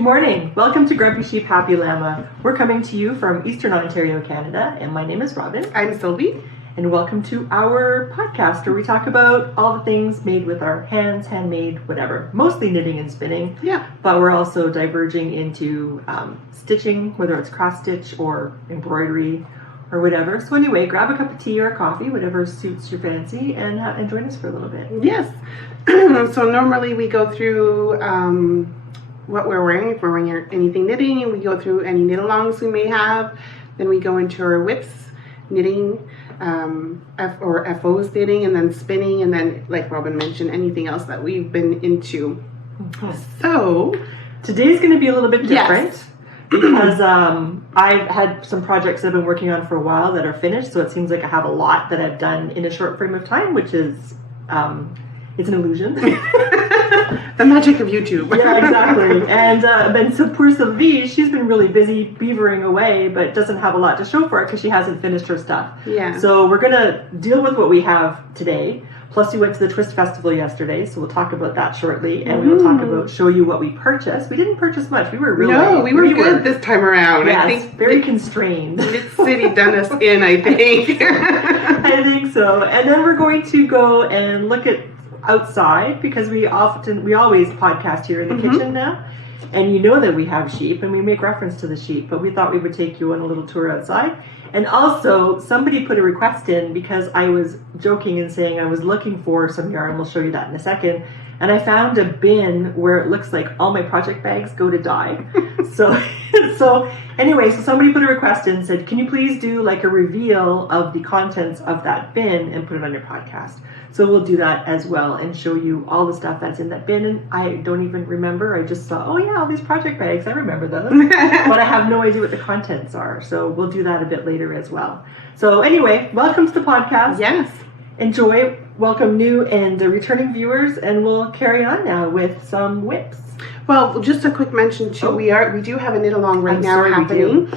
Good morning. Welcome to Grumpy Sheep, Happy Llama. We're coming to you from Eastern Ontario, Canada, and my name is Robin. I'm Sylvie. And welcome to our podcast where we talk about all the things made with our hands, handmade, whatever. Mostly knitting and spinning. Yeah. But we're also diverging into stitching, whether it's cross stitch or embroidery or whatever. So anyway, grab a cup of tea or coffee, whatever suits your fancy, and join us for a little bit. Yes. So normally we go through what we're wearing. If we're wearing anything knitting, we go through any knit-alongs we may have. Then we go into our whips, knitting, or FOs knitting, and then spinning, and then, like Robin mentioned, anything else that we've been into. So today's going to be a little bit different. Yes. Because I've had some projects I've been working on for a while that are finished, so it seems like I have a lot that I've done in a short frame of time, which is, it's an illusion. The magic of YouTube. Yeah, exactly. And so poor Sylvie, she's been really busy beavering away, but doesn't have a lot to show for it because she hasn't finished her stuff. Yeah. So we're going to deal with what we have today. Plus, we went to the Twist Festival yesterday, so we'll talk about that shortly, and we will talk about, show you what we purchased. We didn't purchase much. We were really... No, we were good this time around. Yes, I think very constrained. Knit City done us in, I think. I think so. And then we're going to go and look at outside, because we always podcast here in the kitchen now. And you know that we have sheep, and we make reference to the sheep, but we thought we would take you on a little tour outside. And also, somebody put a request in because I was joking and saying I was looking for some yarn. We'll show you that in a second. And I found a bin where it looks like all my project bags go to dye. So anyway, so somebody put a request in and said, can you please do like a reveal of the contents of that bin and put it on your podcast? So we'll do that as well and show you all the stuff that's in that bin. And I don't even remember. I just saw, oh yeah, all these project bags. I remember those. But I have no idea what the contents are. So we'll do that a bit later as well. So anyway, welcome to the podcast. Yes. Enjoy. Welcome new and returning viewers. And we'll carry on now with some whips. Well, just a quick mention too. We do have a knit along right now happening,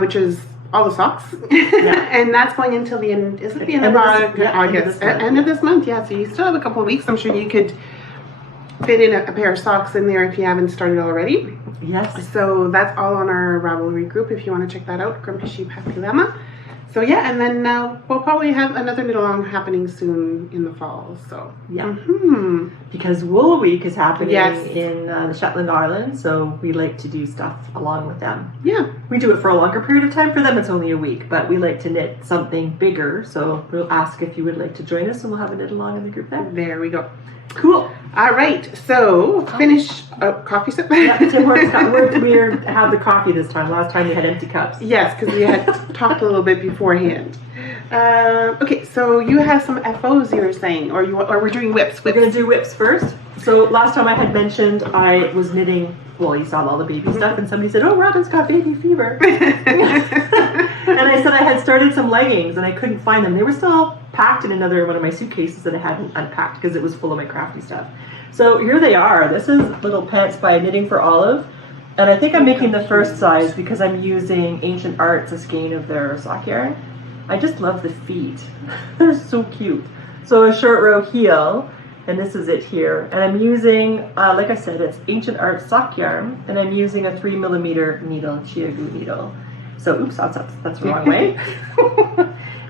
which is all the socks, and that's going until the end. Is it the end of August? End of this month, yeah. So you still have a couple of weeks. I'm sure you could fit in a pair of socks in there if you haven't started already. Yes. So that's all on our Ravelry group if you want to check that out. Grumpy Sheep, Happy Llama. So yeah, and then we'll probably have another knit along happening soon in the fall. So yeah, because Wool Week is happening in the Shetland Islands, so we like to do stuff along with them. Yeah, we do it for a longer period of time. For them, it's only a week, but we like to knit something bigger. So we'll ask if you would like to join us, and we'll have a knit along in the group then. There we go. Cool. All right, so finish coffee sip. Yeah, Tim Hortons we have the coffee this time. Last time we had empty cups. Yes, because we had talked a little bit beforehand. Okay, so you have some FOs you were saying, or we're doing whips. We're going to do whips first. So last time I had mentioned I was knitting, well, you saw all the baby stuff, and somebody said, oh, Robin's got baby fever. And I said I had started some leggings, and I couldn't find them. They were still packed in another one of my suitcases that I hadn't unpacked because it was full of my crafty stuff. So here they are. This is little pants by Knitting for Olive. And I think I'm making the first size because I'm using Ancient Arts, a skein of their sock yarn. I just love the feet. They're so cute. So a short row heel, and this is it here. And I'm using, like I said, it's Ancient Arts sock yarn, and I'm using a 3mm needle, Chiagu needle. So, oops, that's the wrong way.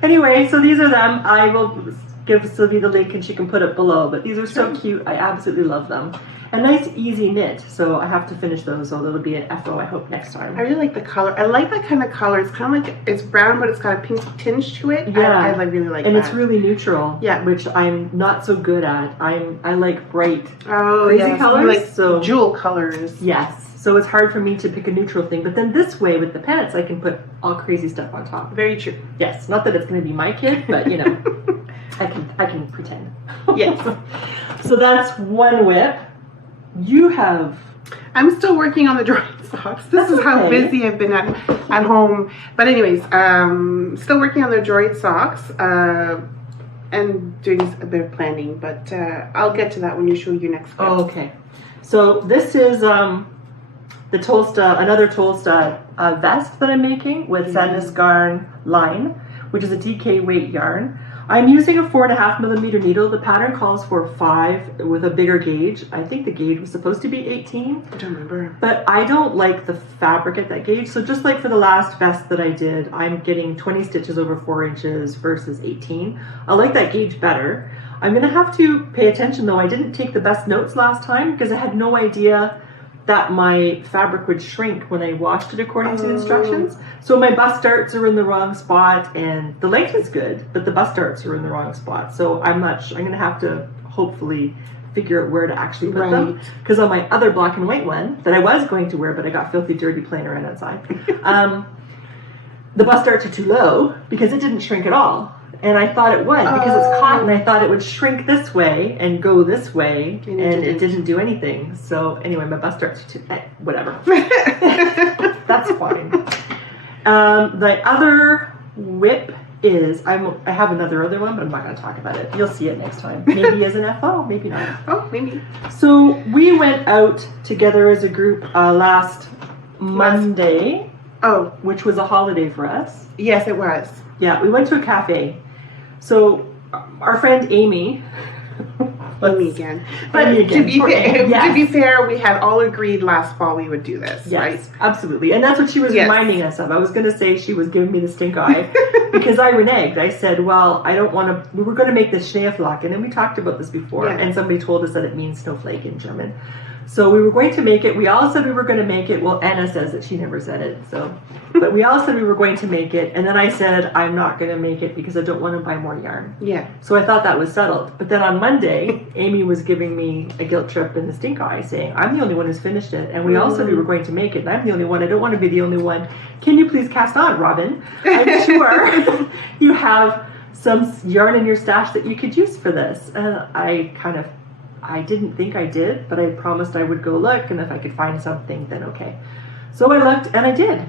Anyway, so these are them. I will give Sylvie the link and she can put it below, but these are so cute. I absolutely love them. A nice easy knit, so I have to finish those, so there'll be an FO I hope next time. I really like the color. I like that kind of color. It's kind of like, it's brown, but it's got a pink tinge to it. Yeah. I really like and that. It's really neutral, yeah, which I'm not so good at. I like bright, crazy colors. Like so jewel colors. Yes. So it's hard for me to pick a neutral thing, but then this way with the pants, I can put all crazy stuff on top. Very true. Yes, not that it's going to be my kid, but you know, I can pretend. Yes. So that's one whip. You have... I'm still working on the Droid socks. This is how busy I've been at home. But anyways, still working on the Droid socks and doing a bit of planning, but I'll get to that when you show your next whip. Oh, okay. So this is the Tolsta, another Tolsta vest that I'm making with Sadness Garn line, which is a DK weight yarn. I'm using a 4.5mm needle. The pattern calls for 5 with a bigger gauge. I think the gauge was supposed to be 18. I don't remember. But I don't like the fabric at that gauge. So just like for the last vest that I did, I'm getting 20 stitches over 4 inches versus 18. I like that gauge better. I'm gonna have to pay attention though. I didn't take the best notes last time because I had no idea that my fabric would shrink when I washed it according to the instructions. So my bust darts are in the wrong spot, and the length is good, but the bust darts are in the wrong spot. So I'm not sure. I'm gonna have to hopefully figure out where to actually put them. Because on my other black and white one that I was going to wear, but I got filthy dirty playing around outside, the bust darts are too low because it didn't shrink at all. And I thought it would because it's cotton. I thought it would shrink this way and go this way, and it didn't do anything. So anyway, my bust darts are too, whatever. That's fine. The other whip is, I have another other one, but I'm not going to talk about it. You'll see it next time. Maybe as an FO, maybe not. Oh, maybe. So we went out together as a group last Monday, which was a holiday for us. Yes, it was. Yeah, we went to a cafe. So our friend Amy, Amy again. But to be fair, we had all agreed last fall we would do this, right? Absolutely. And that's what she was reminding us of. I was going to say she was giving me the stink eye because I reneged. I said, well, I don't want to, we were going to make this schneeflocken, and we talked about this before, and somebody told us that it means snowflake in German. So we were going to make it. We all said we were going to make it. Well, Anna says that she never said it. So, but we all said we were going to make it. And then I said, I'm not going to make it because I don't want to buy more yarn. Yeah. So I thought that was settled. But then on Monday, Amy was giving me a guilt trip and the stink eye saying, I'm the only one who's finished it. And we all said we were going to make it. And I'm the only one. I don't want to be the only one. Can you please cast on, Robin? I'm sure you have some yarn in your stash that you could use for this. And I didn't think I did, but I promised I would go look, and if I could find something, then okay. So I looked, and I did.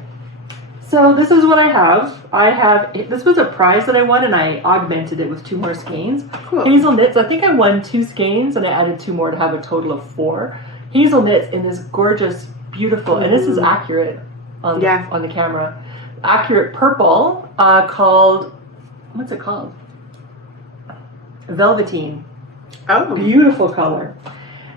So this is what I have. This was a prize that I won, and I augmented it with 2 more skeins. Cool. Hazel knits. I think I won 2 skeins, and I added 2 more to have a total of 4. Hazel knits in this gorgeous, beautiful, and this is accurate on the camera. Accurate purple called, what's it called? Velveteen. Oh, beautiful color.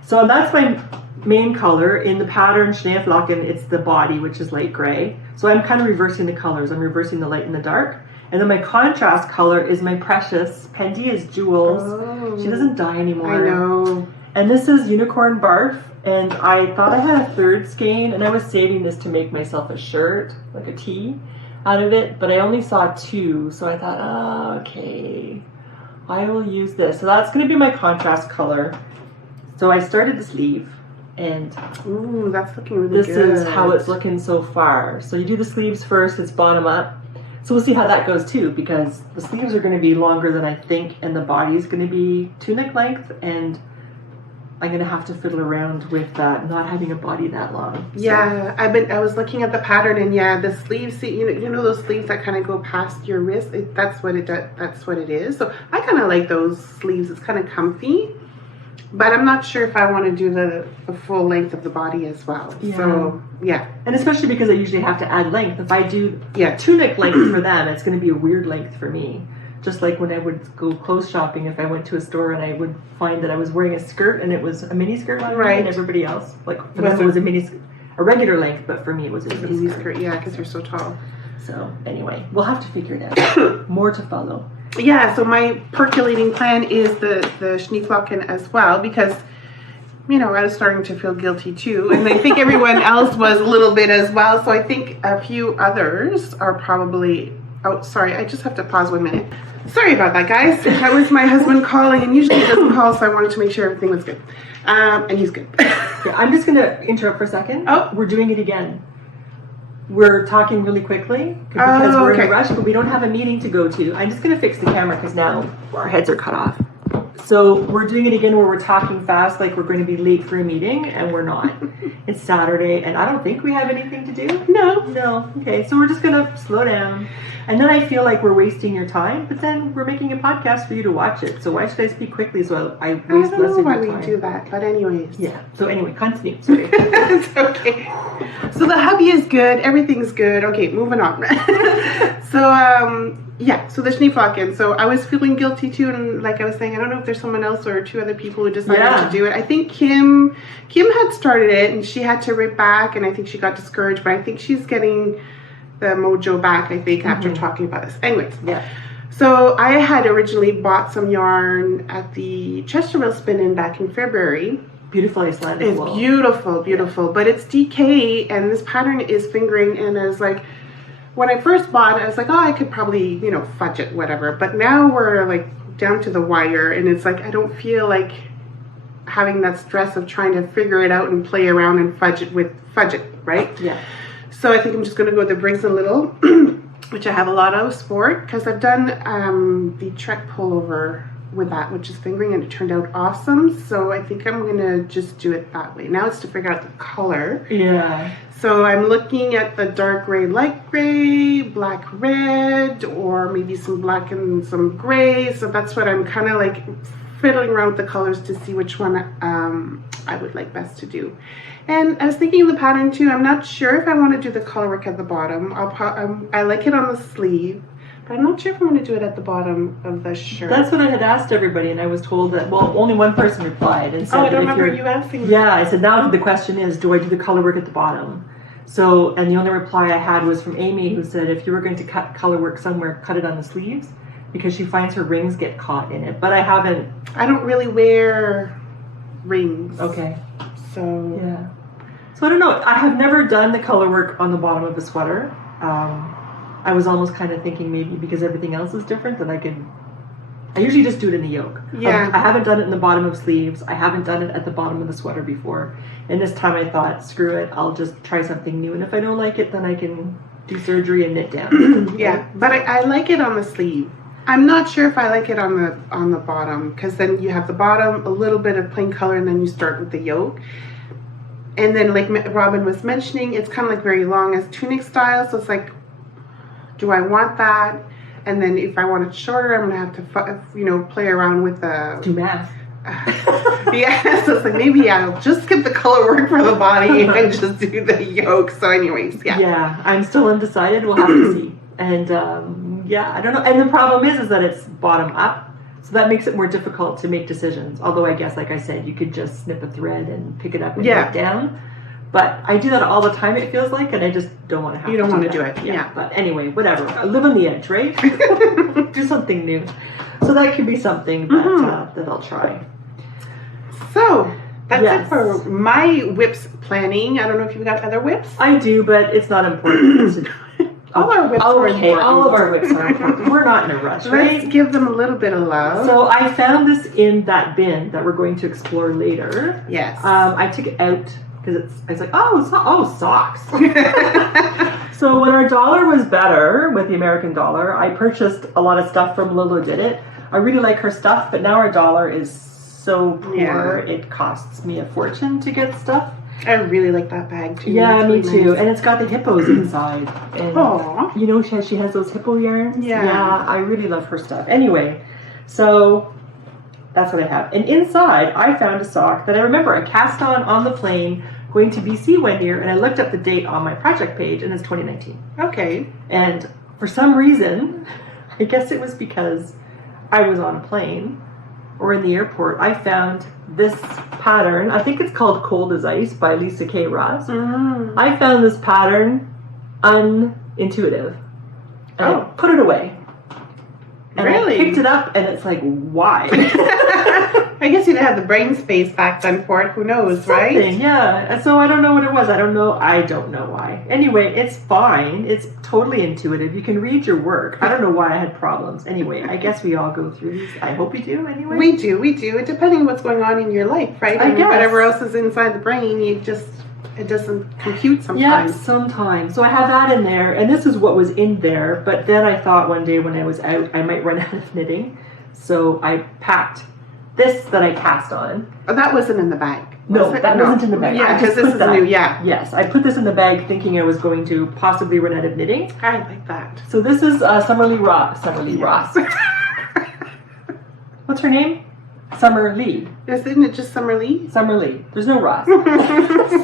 So that's my main color. In the pattern schneeflocken, it's the body, which is light gray. So I'm kind of reversing the colors. I'm reversing the light and the dark. And then my contrast color is my precious Pendy is Jewels. Oh, she doesn't die anymore. I know. And this is Unicorn Barf. And I thought I had a 3rd skein, and I was saving this to make myself a shirt, like a tee, out of it. But I only saw 2, so I thought, oh, okay. I will use this. So that's going to be my contrast color. So I started the sleeve, and ooh, that's looking really good. This is how it's looking so far. So you do the sleeves first, it's bottom up. So we'll see how that goes too, because the sleeves are going to be longer than I think, and the body is going to be tunic length, and I'm going to have to fiddle around with not having a body that long. So. Yeah, I was looking at the pattern, and the sleeves, you know those sleeves that kind of go past your wrist. That's what it is. So I kind of like those sleeves. It's kind of comfy, but I'm not sure if I want to do the full length of the body as well. Yeah. So and especially because I usually have to add length. If I do tunic length for them, it's going to be a weird length for me. Just like when I would go clothes shopping, if I went to a store and I would find that I was wearing a skirt and it was a mini skirt on me, and everybody else, like for them it was a regular length, but for me it was a mini skirt. Yeah, because you're so tall. So anyway, we'll have to figure it out. More to follow. Yeah, so my percolating plan is the schneeflocken as well, because I was starting to feel guilty too, and I think everyone else was a little bit as well. So I think a few others are probably. Oh, sorry, I just have to pause 1 minute. Sorry about that, guys. That was my husband calling, and usually he doesn't call, so I wanted to make sure everything was good. And he's good. I'm just going to interrupt for a second. Oh, we're doing it again. We're talking really quickly because we're in a rush, but we don't have a meeting to go to. I'm just going to fix the camera because now our heads are cut off. So we're doing it again where we're talking fast like we're going to be late for a meeting, and we're not. It's Saturday, and I don't think we have anything to do. No. Okay, so we're just going to slow down. And then I feel like we're wasting your time, but then we're making a podcast for you to watch it. So why should I speak quickly so I waste less of your time? I don't know why we do that, but anyways. Yeah, so anyway, continue. Sorry. It's okay. So the hubby is good. Everything's good. Okay, moving on. So Yeah, so the schne. So I was feeling guilty too, and like I was saying, I don't know if there's someone else or 2 other people who decided to do it. I think Kim had started it, and she had to rip back, and I think she got discouraged, but I think she's getting the mojo back, I think, after talking about this. Anyways, so I had originally bought some yarn at the Chesterville Spin-In back in February. Beautiful Icelandic It's wool. beautiful, but it's DK, and this pattern is fingering, and I was like, when I first bought it, I was like, oh, I could probably, you know, fudge it, whatever. But now we're like down to the wire, and it's like I don't feel like having that stress of trying to figure it out and play around and fudge it, right? Yeah. So I think I'm just going to go with the Briggs & Little, which I have a lot of sport, because I've done the Trek pullover with that, which is fingering, and it turned out awesome. So I think I'm going to just do it that way. Now it's to figure out the color. Yeah. So I'm looking at the dark gray, light gray, black, red, or maybe some black and some gray. So that's what I'm kind of like fiddling around with the colors to see which one I would like best to do. And I was thinking of the pattern too. I'm not sure if I want to do the color work at the bottom. I like it on the sleeve, but I'm not sure if I want to do it at the bottom of the shirt. That's what I had asked everybody, and I was told that, well, only one person replied and said I that don't if remember you're... you asking. Yeah, I said, now the question is, do I do the color work at the bottom? So, and the only reply I had was from Amy, who said, if you were going to cut color work somewhere, cut it on the sleeves, because she finds her rings get caught in it. But I haven't... I don't really wear rings. Okay. So... Yeah. So I don't know. I have never done the color work on the bottom of a sweater. I was almost kind of thinking maybe because everything else is different that I usually just do it in the yoke. Yeah. I haven't done it in the bottom of sleeves. I haven't done it at the bottom of the sweater before. And this time I thought, screw it, I'll just try something new. And if I don't like it, then I can do surgery and knit down. Yeah, but I like it on the sleeve. I'm not sure if I like it on the bottom, because then you have the bottom, a little bit of plain color, and then you start with the yoke. And then, like Robin was mentioning, it's kind of like very long as tunic style. So it's like, do I want that? And then if I want it shorter, I'm gonna have to, play around with the do math. Yeah, so it's like maybe I'll just skip the color work for the body and just do the yoke. So, anyways, yeah. Yeah, I'm still undecided. We'll have to see. And yeah, I don't know. And the problem is that it's bottom up. So that makes it more difficult to make decisions. Although I guess, like I said, you could just snip a thread and pick it up and put it down. But I do that all the time, it feels like, and I just don't want to have to do that. You don't want to do it, yeah. But anyway, whatever. I live on the edge, right? Do something new. So that could be something that, that I'll try. So, that's it for my whips planning. I don't know if you've got other whips. I do, but it's not important. All our whips are important. All of our whips are important. We're not in a rush, right? Let's give them a little bit of love. So I found this in that bin that we're going to explore later. Yes. I took it out because it's like, socks. So when our dollar was better with the American dollar, I purchased a lot of stuff from Lolo Did It. I really like her stuff, but now our dollar is so poor, it costs me a fortune to get stuff. I really like that bag too. Yeah, me too. Nice. And it's got the hippos inside. And aww. You know, she has those hippo yarns. Yeah, I really love her stuff. Anyway, so that's what I have. And inside, I found a sock that I remember I cast on the plane going to BC one year, and I looked up the date on my project page, and it's 2019. Okay. And for some reason, I guess it was because I was on a plane or in the airport, I found this pattern. I think it's called Cold as Ice by Lisa K. Ross. I found this pattern unintuitive. And I put it away. And really? I picked it up and it's like, why? I guess you'd have the brain space back then for it. Who knows, right? Yeah. So I don't know what it was. I don't know why. Anyway, it's fine. It's totally intuitive. You can read your work. I don't know why I had problems. Anyway, I guess we all go through these. I hope we do anyway. We do. It depending on what's going on in your life, right? I guess. Whatever else is inside the brain, it doesn't compute sometimes. Yeah, sometimes. So I have that in there, and this is what was in there. But then I thought one day when I was out, I might run out of knitting. So I packed this that I cast on. Oh, that wasn't in the bag. No, that wasn't in the bag. Yeah, because this is new, yeah. Yes, I put this in the bag thinking I was going to possibly run out of knitting. I like that. So this is Summerlee Ross. What's her name? Summer-Lee. Isn't it just Summer-Lee? Summer-Lee. There's no Ross.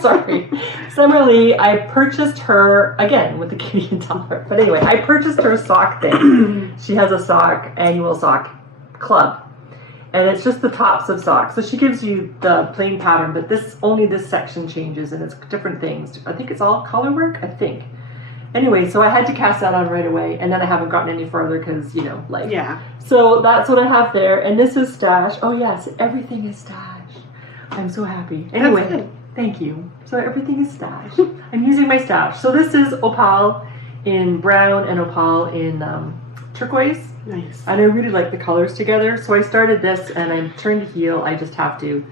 Sorry. Summer-Lee, I purchased her, again, with the Canadian dollar. But anyway, I purchased her sock thing. She has a annual sock club. And it's just the tops of socks. So she gives you the plain pattern, but only this section changes, and it's different things. I think it's all color work, I think. Anyway, so I had to cast that on right away, and then I haven't gotten any further because, Yeah. So that's what I have there, and this is stash. Oh yes, everything is stash. I'm so happy. Anyway, thank you. So everything is stash. I'm using my stash. So this is opal in brown and opal in turquoise. Nice. And I really like the colors together. So I started this, and I'm turned to heel. I just have to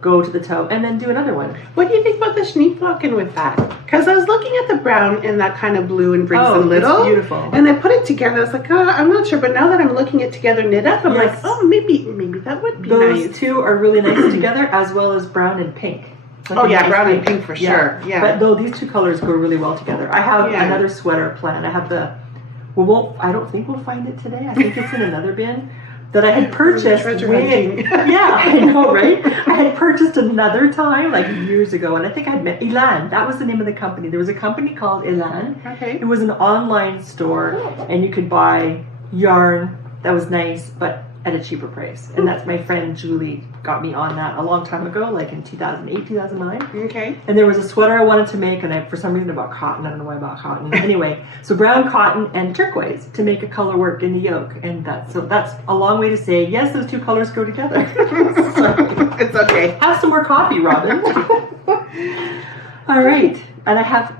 go to the toe and then do another one. What do you think about the schne lockin with that? Because I was looking at the brown and that kind of blue and brings a little. It's beautiful. And I put it together. I was like, I'm not sure. But now that I'm looking at together knit up, I'm like, maybe that would be nice. Those two are really nice together, as well as brown and pink. Like brown and pink for sure. Yeah. But though these two colors go really well together. I have another sweater plan. I have I don't think we'll find it today. I think it's in another bin. That I had purchased yeah, I know, right? I had purchased another time, like years ago, and I think I'd met Elan. That was the name of the company. There was a company called Elan. Okay. It was an online store, and you could buy yarn that was nice, but at a cheaper price. And that's my friend Julie got me on that a long time ago, like in 2008, 2009. Okay. And there was a sweater I wanted to make, and for some reason I bought cotton. I don't know why I bought cotton. Anyway, so brown cotton and turquoise to make a color work in the yoke. And that's a long way to say, yes, those two colors go together. It's okay. Have some more coffee, Robin. All right. And I have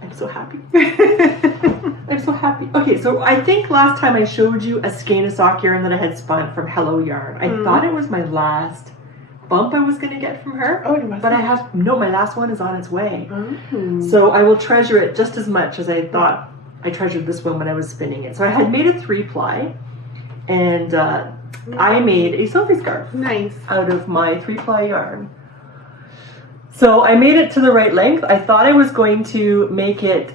I'm so happy. I'm so happy. Okay, so I think last time I showed you a skein of sock yarn that I had spun from Hello Yarn. I thought it was my last bump I was going to get from her. Oh, it must but be. my last one is on its way. So I will treasure it just as much as I thought I treasured this one when I was spinning it. So I had made a 3-ply, and I made a Sylvie scarf out of my 3-ply yarn. So I made it to the right length. I thought I was going to make it,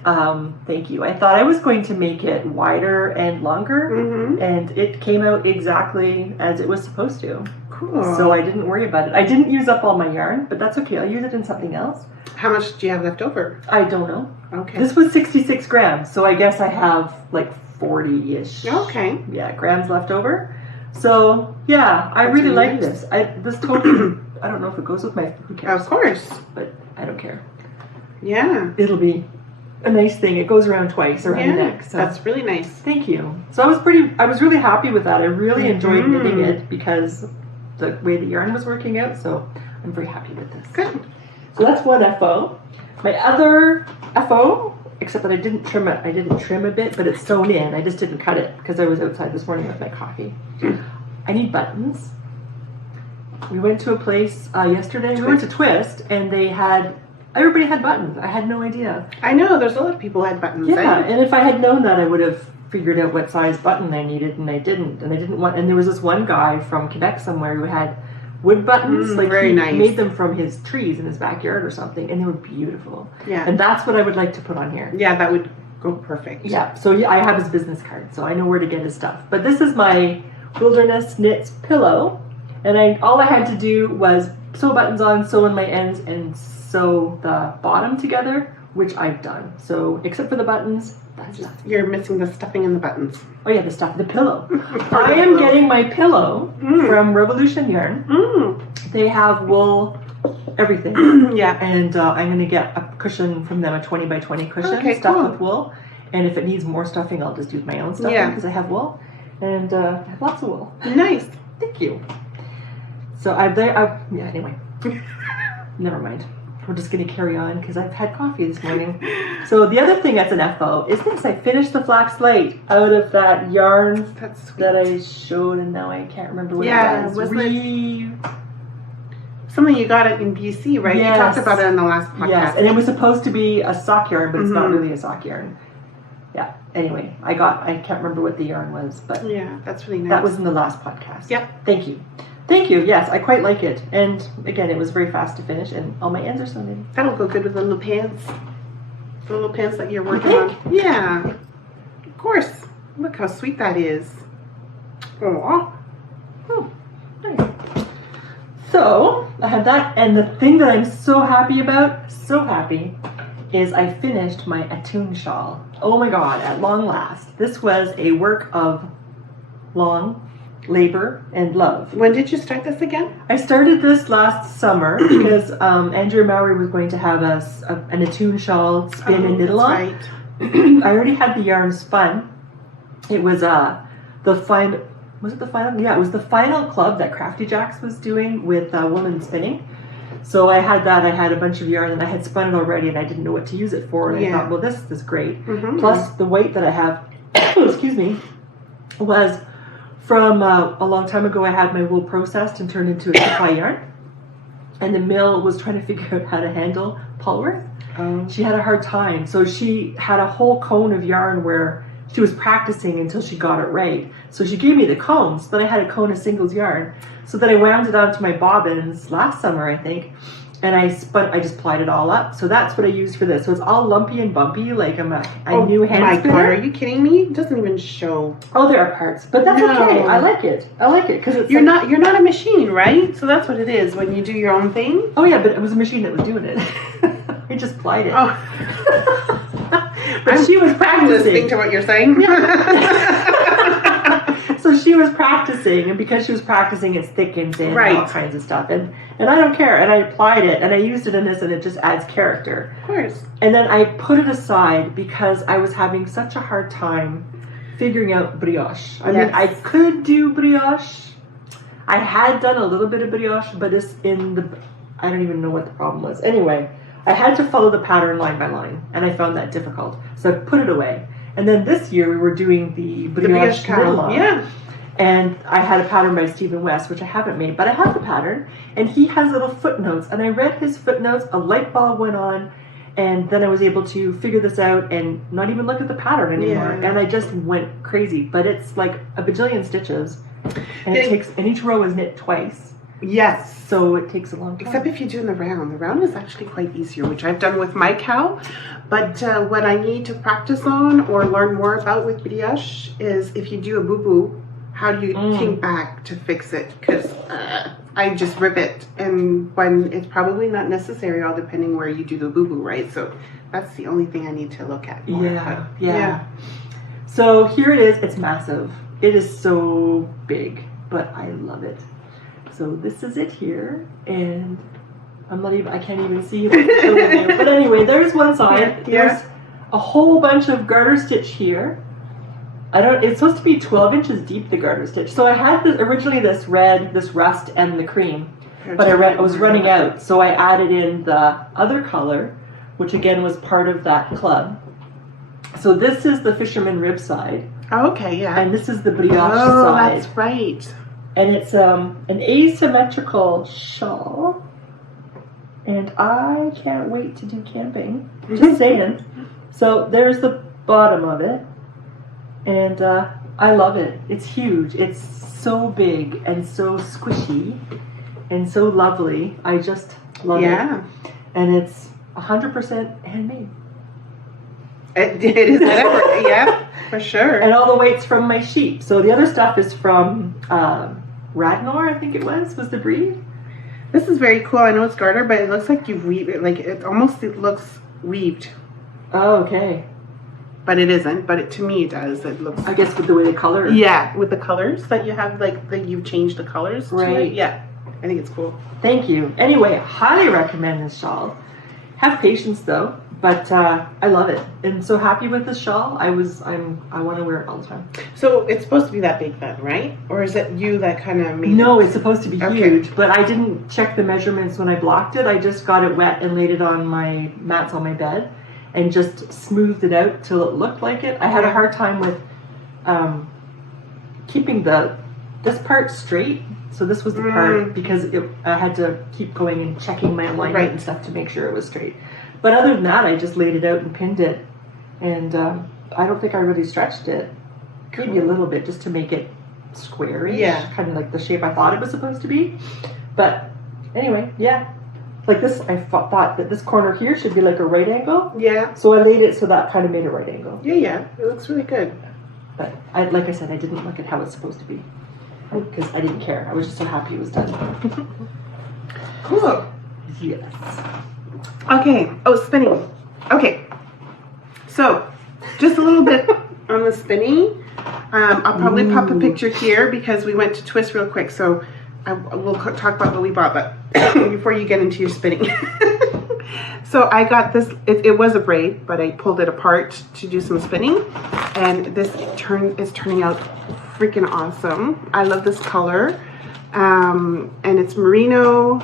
thank you. I thought I was going to make it wider and longer, and it came out exactly as it was supposed to. Cool. So I didn't worry about it. I didn't use up all my yarn, but that's okay. I'll use it in something else. How much do you have left over? I don't know. Okay. This was 66 grams, so I guess I have like 40-ish. Okay. Yeah, grams left over. So yeah, I really like this. This totally. I don't know if it goes with my. Who cares? Of course. But I don't care. Yeah. It'll be a nice thing. It goes around twice around the neck. So that's really nice. Thank you. So I was really happy with that. I really enjoyed knitting it because the way the yarn was working out. So I'm very happy with this. Good. So that's one FO. My other FO, except that I didn't trim it. I didn't trim a bit, but it's sewn in. I just didn't cut it because I was outside this morning with my coffee. I need buttons. We went to a place yesterday. We went to Twist, and everybody had buttons. I had no idea. I know, there's a lot of people who had buttons. Yeah, and if I had known that, I would have figured out what size button I needed, and I didn't. And I didn't want. And there was this one guy from Quebec somewhere who had wood buttons. Very nice. He made them from his trees in his backyard or something, and they were beautiful. Yeah. And that's what I would like to put on here. Yeah, that would go perfect. Yeah. So I have his business card, so I know where to get his stuff. But this is my Wilderness Knits pillow. And all I had to do was sew buttons on, sew in my ends, and sew the bottom together, which I've done. So, except for the buttons, that's done. You're missing the stuffing in the buttons. Oh yeah, the pillow. I am getting my pillow from Revolution Yarn. They have wool, everything. Yeah. And I'm going to get a cushion from them, a 20 by 20 cushion stuffed with wool. And if it needs more stuffing, I'll just use my own stuffing because I have wool. And I have lots of wool. Nice. Thank you. So anyway, never mind. We're just going to carry on because I've had coffee this morning. So the other thing that's an FO is this. I finished the flax slate out of that yarn that I showed, and now I can't remember what it was. Something you got it in BC, right? Yes. You talked about it in the last podcast. Yes, and it was supposed to be a sock yarn, but it's not really a sock yarn. Yeah. Anyway, I can't remember what the yarn was, but yeah, that's really nice. That was in the last podcast. Yep. Thank you. Thank you. Yes, I quite like it. And again, it was very fast to finish, and all my ends are sewn in. That'll go good with the little pants. The little pants that you're working on. Yeah. Of course. Look how sweet that is. Aw. Oh, nice. So I had that, and the thing that I'm so happy about, is I finished my Attune shawl. Oh my God, at long last. This was a work of long labor and love. When did you start this again? I started this last summer because Andrew Mowry was going to have an Attune shawl spin and knit along. Right. I already had the yarn spun. It was the final. Was it the final? Yeah, it was the final club that Crafty Jacks was doing with women spinning. So I had that. I had a bunch of yarn and I had spun it already, and I didn't know what to use it for. And I thought, well, this is great. Mm-hmm. Plus, the weight that I have, excuse me, was from a long time ago. I had my wool processed and turned into a supply yarn, and the mill was trying to figure out how to handle Polworth. She had a hard time, so she had a whole cone of yarn where she was practicing until she got it right. So she gave me the cones, then I had a cone of singles yarn. So then I wound it onto my bobbins last summer, I think, and I just plied it all up. So that's what I used for this. So it's all lumpy and bumpy, like I'm a new hand spinner. God, are you kidding me? It doesn't even show. Oh, there are parts, but that's okay. I like it because it's you're not a machine, right? So that's what it is when you do your own thing. Oh yeah, but it was a machine that was doing it. I just plied it. Oh. But she was practicing. Listening to what you're saying. So she was practicing, and because she was practicing, it's thickened and all kinds of stuff. And I don't care. And I applied it, and I used it in this, and it just adds character. Of course. And then I put it aside because I was having such a hard time figuring out brioche. I mean, I could do brioche. I had done a little bit of brioche, but it's I don't even know what the problem was. Anyway, I had to follow the pattern line by line, and I found that difficult. So I put it away. And then this year we were doing the brioche knit-along. Yeah. And I had a pattern by Stephen West, which I haven't made, but I have the pattern. And he has little footnotes. And I read his footnotes, a light bulb went on, and then I was able to figure this out and not even look at the pattern anymore. Yeah. And I just went crazy. But it's like a bajillion stitches. And and each row is knit twice. Yes. So it takes a long time. Except if you do in the round. The round is actually quite easier, which I've done with my cow. But what I need to practice on or learn more about with brioche is if you do a boo-boo, how do you think back to fix it? Because I just rip it. And when it's probably not necessary, all depending where you do the boo-boo, right? So that's the only thing I need to look at more. Yeah. So here it is. It's massive. It is so big, but I love it. So this is it here, and I can't even see it. But anyway, there's one side. There's a whole bunch of garter stitch here. It's supposed to be 12 inches deep, the garter stitch. So I had originally this red, this rust, and the cream, but I was running out. So I added in the other color, which again was part of that club. So this is the fisherman rib side. Oh, okay, yeah. And this is the brioche side. Oh, that's right. And it's an asymmetrical shawl. And I can't wait to do camping. Just saying. So there's the bottom of it. And I love it. It's huge. It's so big and so squishy and so lovely. I just love it. And it's 100% handmade. It is whatever, yeah, for sure. And all the weight's from my sheep. So the other stuff is from Radnor, I think it was the breed. This is very cool. I know it's garter, but it looks like you've weaved it. Like it looks weaved. Oh, okay. But it isn't. But to me, it does. It looks. I guess with the way the color. Yeah, with the colors that you have, like that you've changed the colors. Right. To it. Yeah, I think it's cool. Thank you. Anyway, I highly recommend this shawl. Have patience though. But I love it. And so happy with this shawl. I want to wear it all the time. So it's supposed to be that big then, right? Or is it you that kind of made it? No, it's supposed to be huge. But I didn't check the measurements when I blocked it. I just got it wet and laid it on my mats on my bed and just smoothed it out till it looked like it. I had a hard time with keeping this part straight. So this was the part because I had to keep going and checking my alignment and stuff to make sure it was straight. But other than that, I just laid it out and pinned it. And I don't think I really stretched it. Maybe a little bit just to make it square-ish. Yeah. Kind of like the shape I thought it was supposed to be. But anyway, yeah. Like this, I thought that this corner here should be like a right angle. Yeah. So I laid it so that kind of made a right angle. Yeah. It looks really good. But like I said, I didn't look at how it's supposed to be. because I didn't care. I was just so happy it was done. Cool. Yes. Okay. Oh, spinning. Okay. So, just a little bit on the spinning. I'll probably pop a picture here because we went to Twist real quick. So, we'll talk about what we bought, but before you get into your spinning. So, I got this. It was a braid, but I pulled it apart to do some spinning. And this is turning out freaking awesome. I love this color. And it's merino,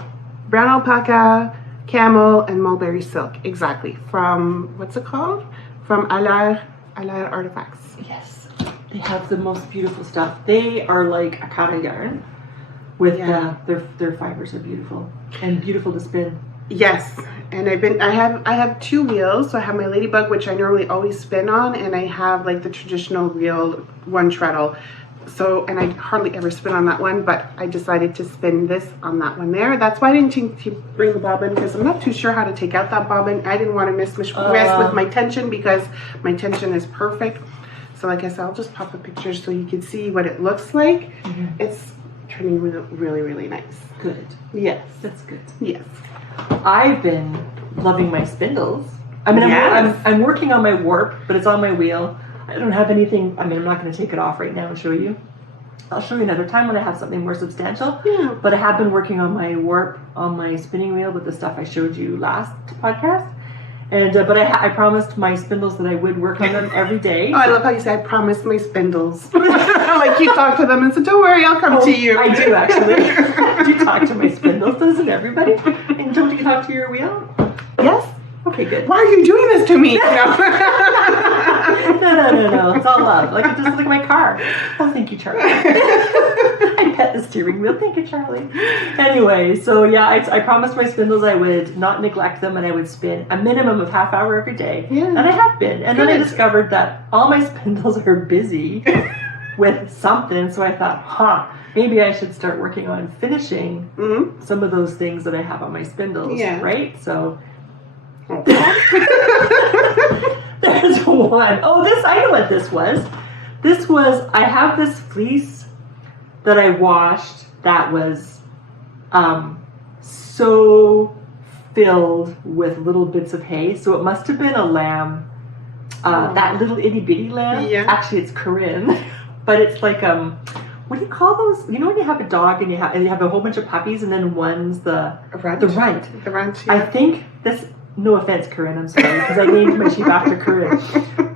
brown alpaca, camel, and mulberry silk. Exactly. From, what's it called? From Allied Artifacts. Yes. They have the most beautiful stuff. They are like a cotton yarn with their fibers are beautiful and beautiful to spin. Yes. And I have two reels. So I have my ladybug, which I normally always spin on, and I have like the traditional reel one treadle. So, and I hardly ever spin on that one, but I decided to spin this on that one there. That's why I didn't bring the bobbin, because I'm not too sure how to take out that bobbin. I didn't want to mess with my tension, because my tension is perfect. So like I said, I'll just pop a picture so you can see what it looks like. It's turning really, really nice. Good. Yes. That's good. Yes. I've been loving my spindles. I mean, I'm working on my warp, but it's on my wheel. I don't have anything. I mean, I'm not going to take it off right now and show you. I'll show you another time when I have something more substantial. Yeah. But I have been working on my warp on my spinning wheel with the stuff I showed you last podcast. And but I promised my spindles that I would work on them every day. Oh, I love how you say I promised my spindles. Like you talk to them and say, "Don't worry, I'll come to you." I do actually. I do talk to my spindles, doesn't everybody? And don't you talk to your wheel? Yes. Okay, good. Why are you doing this to me? No. It's all love. Like just like my car. Oh, thank you, Charlie. I pet the steering wheel. Thank you, Charlie. Anyway, so yeah, I promised my spindles I would not neglect them and I would spin a minimum of half hour every day. Yeah. And I have been. And then I discovered that all my spindles are busy with something. So I thought, maybe I should start working on finishing some of those things that I have on my spindles. Yeah. Right? So there's one. Oh, I know what this was. I have this fleece that I washed that was so filled with little bits of hay. So it must have been a lamb, that little itty bitty lamb. Yeah. Actually, it's Corinne, but it's like, what do you call those? You know when you have a dog and you have a whole bunch of puppies and then one's the runt. The runt. Yeah. I think this. No offense, Corinne, I'm sorry, because I named my sheep after Corinne.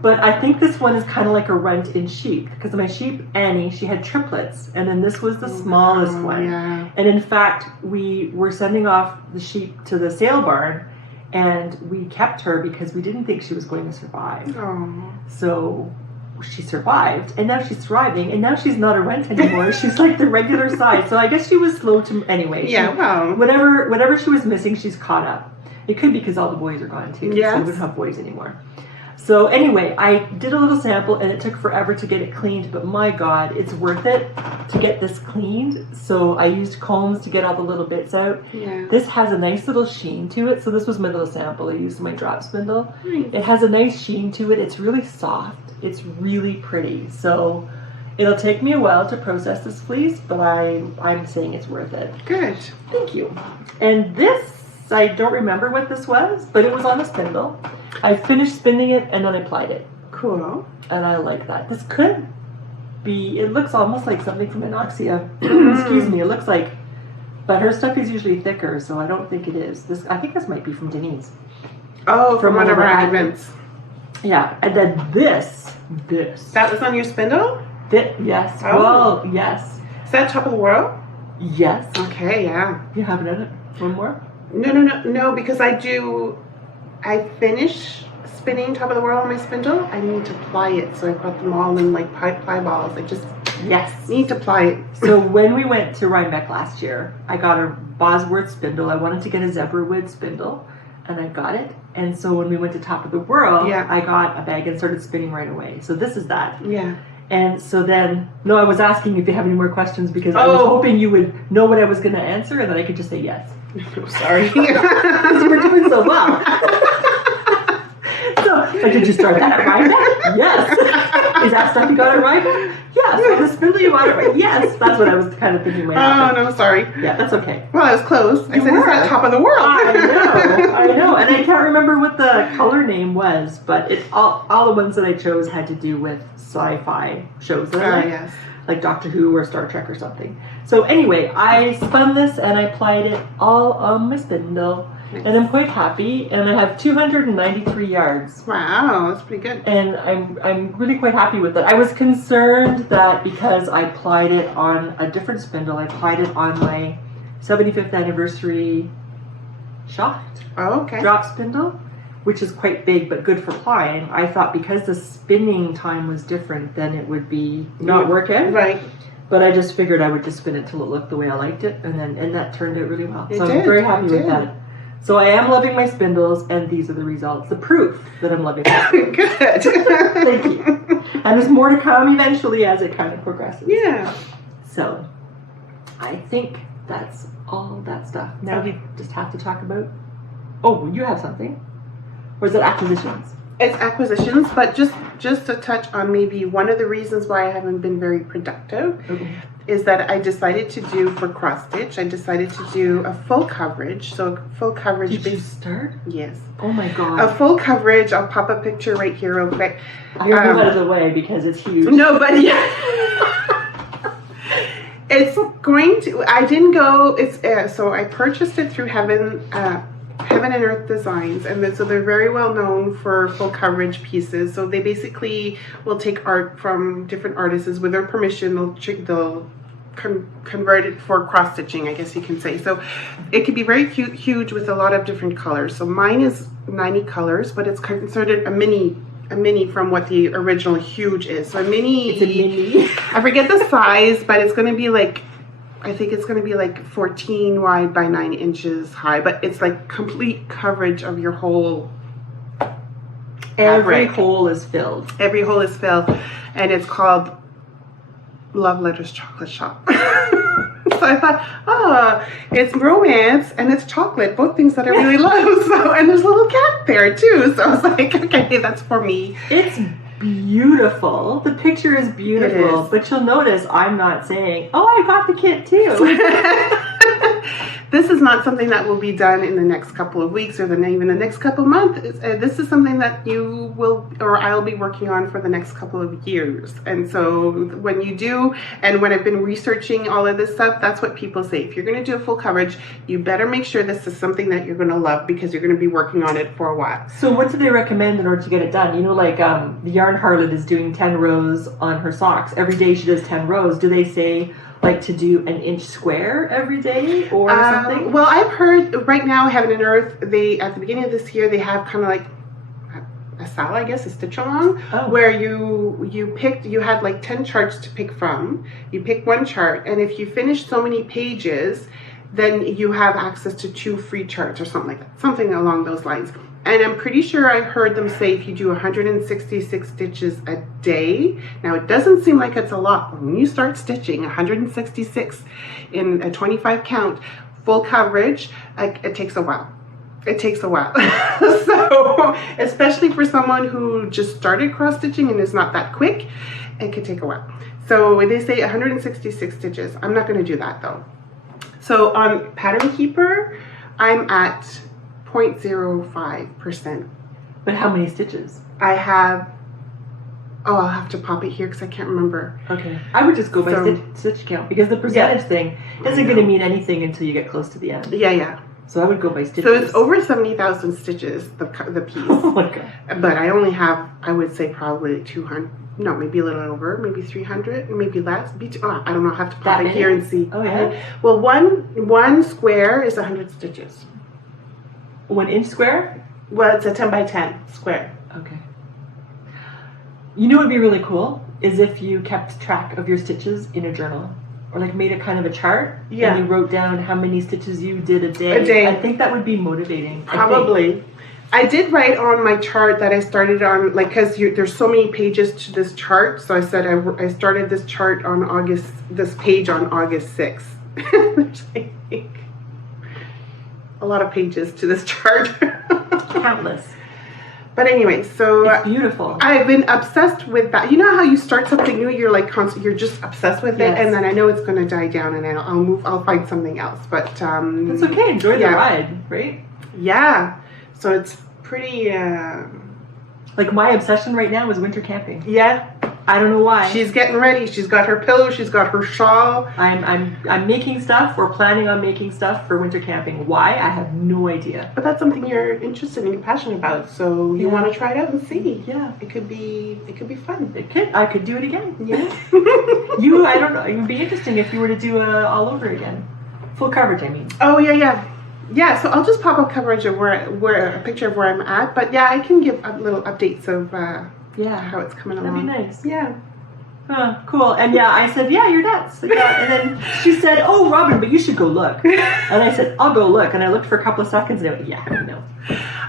But I think this one is kind of like a runt in sheep, because my sheep, Annie, she had triplets, and then this was the smallest one. Yeah. And in fact, we were sending off the sheep to the sale barn, and we kept her because we didn't think she was going to survive. Oh. So she survived, and now she's thriving, and now she's not a runt anymore. She's like the regular size. So I guess she was slow to, anyway. Yeah, whatever she was missing, she's caught up. It could be because all the boys are gone too, so we don't have boys anymore. So anyway, I did a little sample and it took forever to get it cleaned, but my God, it's worth it to get this cleaned. So I used combs to get all the little bits out. Yeah. This has a nice little sheen to it. So this was my little sample I used in my drop spindle. Nice. It has a nice sheen to it. It's really soft. It's really pretty. So it'll take me a while to process this fleece, but I'm saying it's worth it. Good. Thank you. And this, I don't remember what this was, but it was on a spindle. I finished spinning it and then I plied it. Cool. And I like that. This could be, it looks almost like something from Anoxia. Excuse me, it looks like, but her stuff is usually thicker, so I don't think it is. I think this might be from Denise. Oh, from one of our advents. Yeah, and then this. That was on your spindle? Yes. Oh. Well, yes. Is that Top of the World? Yes. Okay, yeah. You have it? One more? No, because I finish spinning Top of the World on my spindle. I need to ply it, so I put them all in like ply balls. I just need to ply it. So when we went to Rhinebeck last year, I got a Bosworth spindle. I wanted to get a zebrawood spindle, and I got it. And so when we went to Top of the World, I got a bag and started spinning right away. So this is that. Yeah. And so then, I was asking if you have any more questions because I was hoping you would know what I was going to answer and then I could just say yes. Sorry. Because we're doing so well. So did you start that at Rhinebeck? Yes. Is that stuff you got at Rhinebeck? Yeah, yes, on the spindle you want it right. Yes, that's what I was kind of thinking in my head. Oh, no, sorry. Yeah, that's okay. Well, I was close. I You said it's not were. top of the world. I know, and I can't remember what the color name was, but all the ones that I chose had to do with sci-fi shows that I like, Yes. like Doctor Who or Star Trek or something. So anyway, I spun this and I applied it all on my spindle, and I'm quite happy. And I have 293 yards. Wow, that's pretty good. And I'm really quite happy with it. I was concerned that because I applied it on a different spindle, I applied it on my 75th anniversary shaft Oh, okay. drop spindle, which is quite big but good for plying. I thought because the spinning time was different, then it would be not work out. Right. But I just figured I would just spin it till it looked the way I liked it, and that turned out really well. It So did, I'm very happy it with did. that. So I am loving my spindles, and these are the results. The proof that I'm loving them. Good. Thank you. And there's more to come eventually as it kind of progresses. Yeah. So I think that's all that stuff. Now we just have to talk about. Oh, you have something, or is it acquisitions? It's acquisitions, but just to touch on maybe one of the reasons why I haven't been very productive is that I decided to do for cross stitch. I decided to do a full coverage. So full coverage. Did you start? Yes. Oh my god. A full coverage. I'll pop a picture right here real quick. I move out of the way because it's huge. No, but yeah. It's going to. I didn't go. It's so I purchased it through Heaven and Earth Designs, and so they're very well known for full coverage pieces. So they basically will take art from different artists with their permission. They'll convert it for cross stitching, I guess you can say. So it can be very huge with a lot of different colors. So mine is 90 colors, but it's considered a mini from what the original huge is. So a mini. It's a mini. I forget the size, but it's going to be like. I think it's going to be like 14 wide by 9 inches high, but it's like complete coverage of your whole Every fabric. hole is filled. Every hole is filled, and it's called Love Letters Chocolate Shop. So I thought, it's romance and it's chocolate, both things that I really love. So, and there's a little cat there too. So I was like, okay, that's for me. It's beautiful. The picture is beautiful, It is. but you'll notice I'm not saying, "Oh, I got the kit too." This is not something that will be done in the next couple of weeks or even the next couple of months. This is something that you will or I'll be working on for the next couple of years. And so when you do, and when I've been researching all of this stuff, that's what people say. If you're going to do a full coverage, you better make sure this is something that you're going to love because you're going to be working on it for a while. So what do they recommend in order to get it done? You know, like the Yarn Harlot is doing 10 rows on her socks. Every day she does 10 rows. Do they say like to do an inch square every day or something? Well, I've heard right now, Heaven and Earth, they at the beginning of this year, they have kind of like a sal, I guess, a stitch along, where you had like 10 charts to pick from. You pick one chart, and if you finish so many pages, then you have access to 2 free charts or something like that, something along those lines. And I'm pretty sure I heard them say if you do 166 stitches a day, now it doesn't seem like it's a lot, but when you start stitching 166 in a 25 count, full coverage, it takes a while. It takes a while. So, especially for someone who just started cross stitching and is not that quick, it could take a while. So they say 166 stitches. I'm not going to do that though. So on Pattern Keeper, I'm at 0.05%. But how many stitches? I have, I'll have to pop it here because I can't remember. Okay. I would just go by stitch count because the percentage thing isn't going to mean anything until you get close to the end. Yeah. So I would go by stitches. So it's over 70,000 stitches, the piece. Oh my god. But I only have, I would say probably 200, no, maybe a little over, maybe 300, maybe less. I don't know, I have to pop it here and see. Oh yeah. Well, one square is 100 stitches. 1 inch square? Well, it's a 10 by 10 square. Okay. You know what would be really cool is if you kept track of your stitches in a journal. Or like made a kind of a chart. Yeah. And you wrote down how many stitches you did a day. A day. I think that would be motivating. Probably. I did write on my chart that I started on, like, because there's so many pages to this chart. So I said I started this chart on this page on August 6th. There's, I think, a lot of pages to this chart. Countless. But anyway, so It's beautiful. I've been obsessed with that. You know how you start something new, you're like you're just obsessed with it, and then I know it's going to die down, and then I'll find something else. But That's okay. Enjoy the ride, right? Yeah. So it's pretty. Like my obsession right now is winter camping. Yeah. I don't know why. She's getting ready. She's got her pillow. She's got her shawl. I'm making stuff. We're planning on making stuff for winter camping. Why? I have no idea. But that's something you're interested and passionate about. So you want to try it out and see. Yeah. It could be fun. I could do it again. Yeah. I don't know. It would be interesting if you were to do all over again. Full coverage, I mean. Oh yeah. So I'll just pop up coverage of where a picture of where I'm at. But yeah, I can give little updates of how it's coming along. That'd be nice. Yeah. Huh, cool. And yeah, I said, yeah, you're nuts. Yeah. And then she said, oh, Robin, but you should go look. And I said, I'll go look. And I looked for a couple of seconds and I went, yeah, no.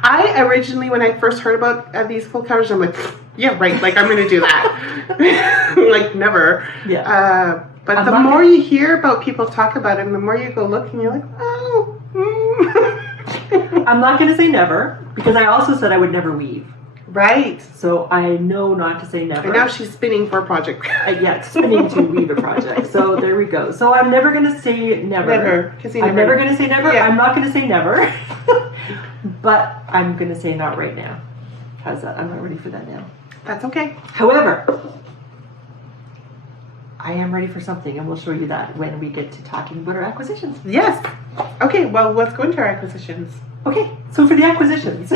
I originally, when I first heard about these full covers, I'm like, yeah, right. Like, I'm going to do that. Like, never. Yeah. But the more you hear about people talk about it, and the more you go look, and you're like, oh. I'm not going to say never, because I also said I would never weave. Right. So I know not to say never. And now she's spinning for a project. Yeah, spinning to weave a project. So there we go. So I'm never going to say never. I'm never going to say never. Yeah. I'm not going to say never. But I'm going to say not right now. How's that? I'm not ready for that now. That's okay. However, I am ready for something, and we'll show you that when we get to talking about our acquisitions. Yes. Okay, well, let's go into our acquisitions. Okay, so for the acquisitions.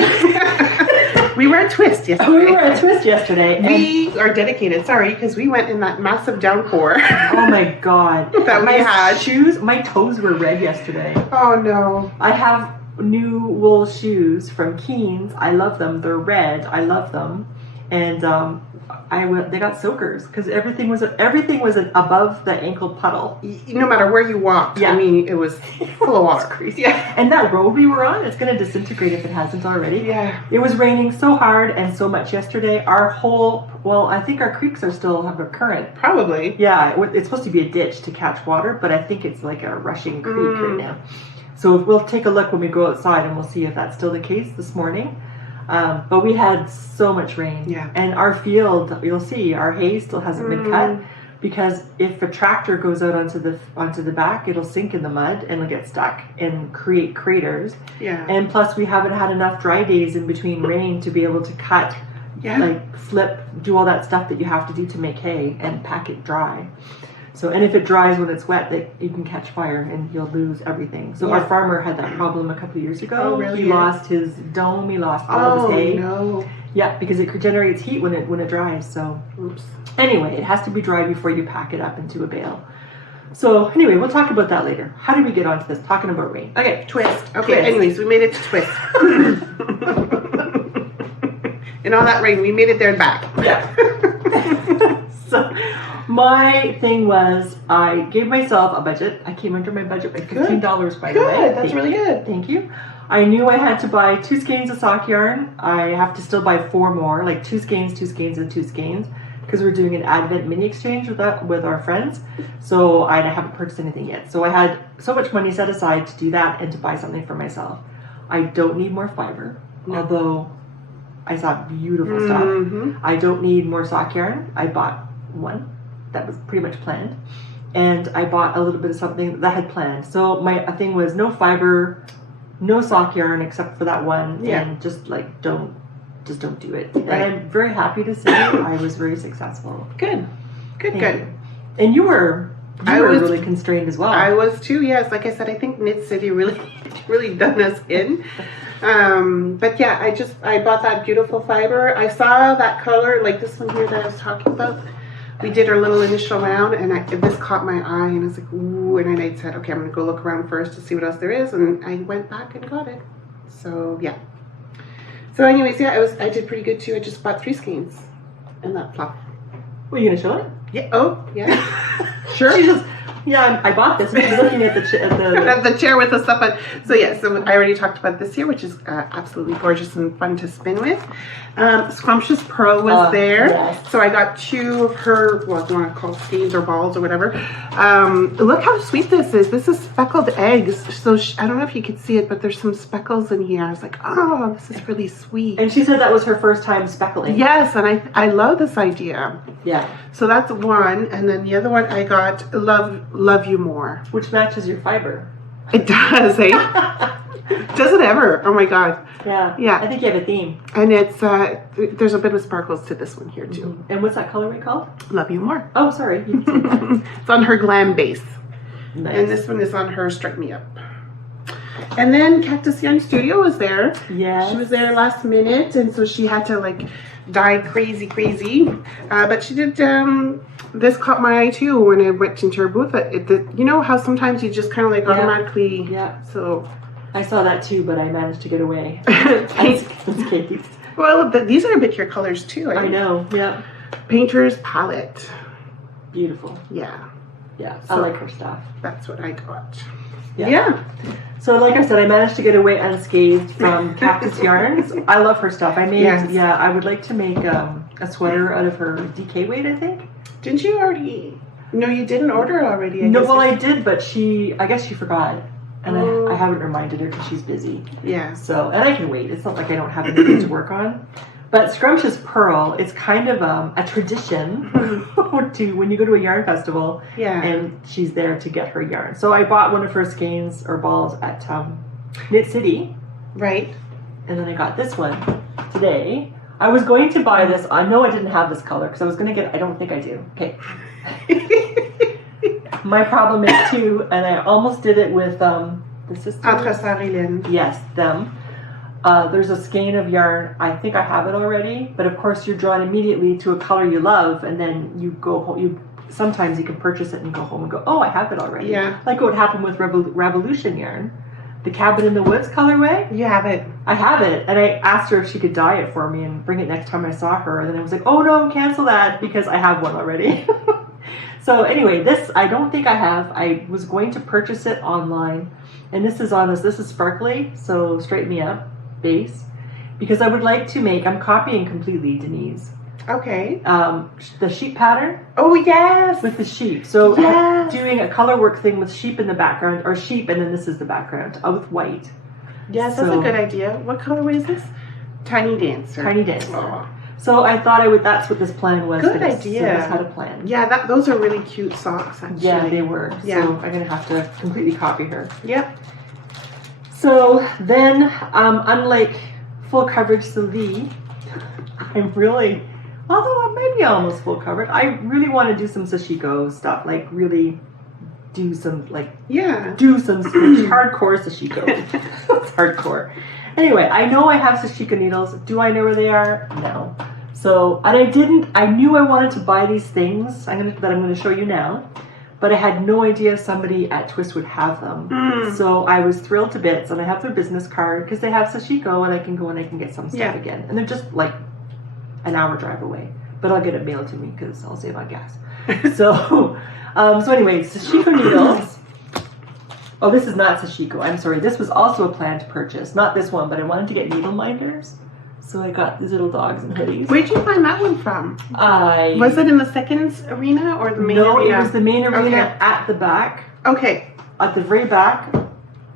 We were at Twist yesterday. We were at Twist yesterday. We are dedicated, sorry, because we went in that massive downpour. Oh my God. That we had. Shoes, my toes were red yesterday. Oh no. I have new wool shoes from Keen's. I love them. They're red. I love them. And they got soakers because everything was above the ankle puddle. No matter where you walked, yeah. I mean, it was full of water. Crazy. Yeah. And that road we were on, it's going to disintegrate if it hasn't already. Yeah. It was raining so hard and so much yesterday. I think our creeks still have a current. Probably. Yeah, it's supposed to be a ditch to catch water, but I think it's like a rushing creek right now. So we'll take a look when we go outside and we'll see if that's still the case this morning. But we had so much rain. Yeah. And our field, you'll see, our hay still hasn't been cut because if a tractor goes out onto the back, it'll sink in the mud and it'll get stuck and create craters. Yeah. And plus, we haven't had enough dry days in between rain to be able to cut, like flip, do all that stuff that you have to do to make hay and pack it dry. So, and if it dries when it's wet, you can catch fire and you'll lose everything. So our farmer had that problem a couple of years ago. Oh, really? He lost his dome. He lost all of his hay. Oh, no. Yeah, because it generates heat when it dries. So, oops. Anyway, it has to be dry before you pack it up into a bale. So, anyway, we'll talk about that later. How did we get onto this? Talking about rain. Okay, Twist. Okay, anyways, we made it to Twist. In all that rain, we made it there and back. Yeah. So, my thing was, I gave myself a budget. I came under my budget by $15, by the way. Good, that's really good. Thank you. I knew I had to buy 2 skeins of sock yarn. I have to still buy 4 more, like 2 skeins, 2 skeins, and 2 skeins, because we're doing an Advent mini exchange with our friends. So I haven't purchased anything yet. So I had so much money set aside to do that and to buy something for myself. I don't need more fiber, although I saw beautiful stuff. I don't need more sock yarn. I bought 1. That was pretty much planned. And I bought a little bit of something that I had planned. So my thing was no fiber, no sock yarn except for that one. Yeah. And just don't do it. Right. And I'm very happy to say I was very successful. Good. And you were really constrained as well. I was too, yes. Like I said, I think Knit City really done us in. But yeah, I bought that beautiful fiber. I saw that color, like this one here that I was talking about. We did our little initial round, and this caught my eye, and I was like, ooh, and then I said, okay, I'm going to go look around first to see what else there is, and I went back and got it. So, yeah. So, anyways, yeah, I did pretty good, too. I just bought 3 skeins and that fluff. Were you going to show it? Yeah. Oh, yeah. Sure. Yeah, I bought this. I'm looking at the chair with the stuff on. So yeah, so I already talked about this here, which is absolutely gorgeous and fun to spin with. Scrumptious Pearl was there. Yes. So I got 2 of her, what do you want to call skeins or balls or whatever. Look how sweet this is. This is speckled eggs. So I don't know if you could see it, but there's some speckles in here. I was like, oh, this is really sweet. And she said that was her first time speckling. Yes, and I love this idea. Yeah. So that's one, and then the other one I got Love You More. Which matches your fiber. It does, eh? Does it ever? Oh my god. Yeah. Yeah. I think you have a theme. And it's there's a bit of sparkles to this one here too. Mm-hmm. And what's that colorway called? Love You More. Oh, sorry. You said that. It's on her Glam base. Nice. And this one is on her Strike Me Up. And then Cactus Young Studio was there. Yeah. She was there last minute, and so she had to like die crazy. But she did, this caught my eye too when I went into her booth. You know how sometimes you just kind of like automatically. Yeah. So. I saw that too, but I managed to get away. Cakes. Well, these are a bit your colors too. I know. Yeah. Painter's Palette. Beautiful. Yeah. Yeah. So I like her stuff. That's what I got. Yeah. So like I said, I managed to get away unscathed from Cactus Yarns. I love her stuff. I made, I would like to make a sweater out of her DK weight, I think. Didn't you already? No, you didn't order already. I did, but I guess she forgot. And I haven't reminded her because she's busy. Yeah. So, and I can wait. It's not like I don't have anything to work on. But Scrumptious Pearl is kind of a tradition to when you go to a yarn festival. Yeah. And she's there to get her yarn. So I bought one of her skeins or balls at Knit City. Right. And then I got this one today. I was going to buy this. I know I didn't have this color because I was going to get. I don't think I do. Okay. My problem is too, and I almost did it with the sisters. Yes, them. There's a skein of yarn. I think I have it already, but of course you're drawn immediately to a color you love, and then you go home. Sometimes you can purchase it and go home and go, oh, I have it already. Yeah. Like what happened with Revolution yarn, the Cabin in the Woods colorway. You have it. I have it, and I asked her if she could dye it for me and bring it next time I saw her, and then I was like, oh no, cancel that because I have one already. So anyway, this I don't think I have. I was going to purchase it online, and this is sparkly, so Straighten Me Up base, because I would like to make. I'm copying completely Denise. Okay. The sheep pattern. Oh yes. With the sheep. So doing a color work thing with sheep in the background, or sheep, and then this is the background with white. Yes, that's a good idea. What colorway is this? Tiny Dancer. Tiny Dancer. Oh. So I thought that's what this plan was. Good idea. I had a plan. Yeah, those are really cute socks, actually. Yeah, they were. Yeah. So I'm going to have to completely copy her. Yep. So then, unlike full coverage Sylvie, I'm really, although maybe almost full coverage, I really want to do some sashiko stuff, like really do some, hardcore sashiko. It's hardcore. Anyway, I know I have sashiko needles. Do I know where they are? No. So, and I knew I wanted to buy these things that I'm going to show you now, but I had no idea somebody at Twist would have them. So I was thrilled to bits, and I have their business card because they have sashiko, and I can go and I can get some stuff again. And they're just like an hour drive away, but I'll get it mailed to me because I'll save on gas. So anyway, sashiko needles. Oh, this is not sashiko. I'm sorry. This was also a planned purchase. Not this one, but I wanted to get needle minders. So I got these little dogs and hoodies. Where'd you find that one from? Was it in the second arena or the main arena? No, it was the main arena at the back. Okay. At the very back,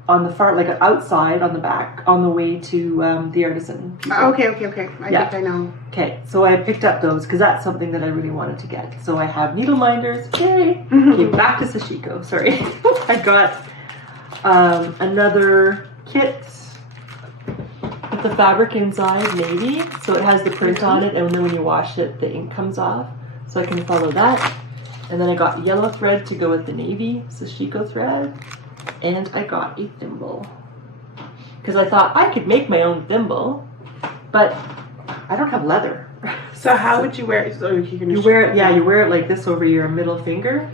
on the far, like outside on the back, on the way to the artisan. Okay. I think I know. Okay, so I picked up those because that's something that I really wanted to get. So I have needle minders. Yay! Okay, back to sashiko. Sorry. I got another kit with the fabric inside, navy, so it has the print on it, and then when you wash it the ink comes off, so I can follow that. And then I got yellow thread to go with the navy sashiko thread, and I got a thimble because I thought I could make my own thimble, but I don't have leather. So how would you wear it? So you wear it, you wear it like this over your middle finger,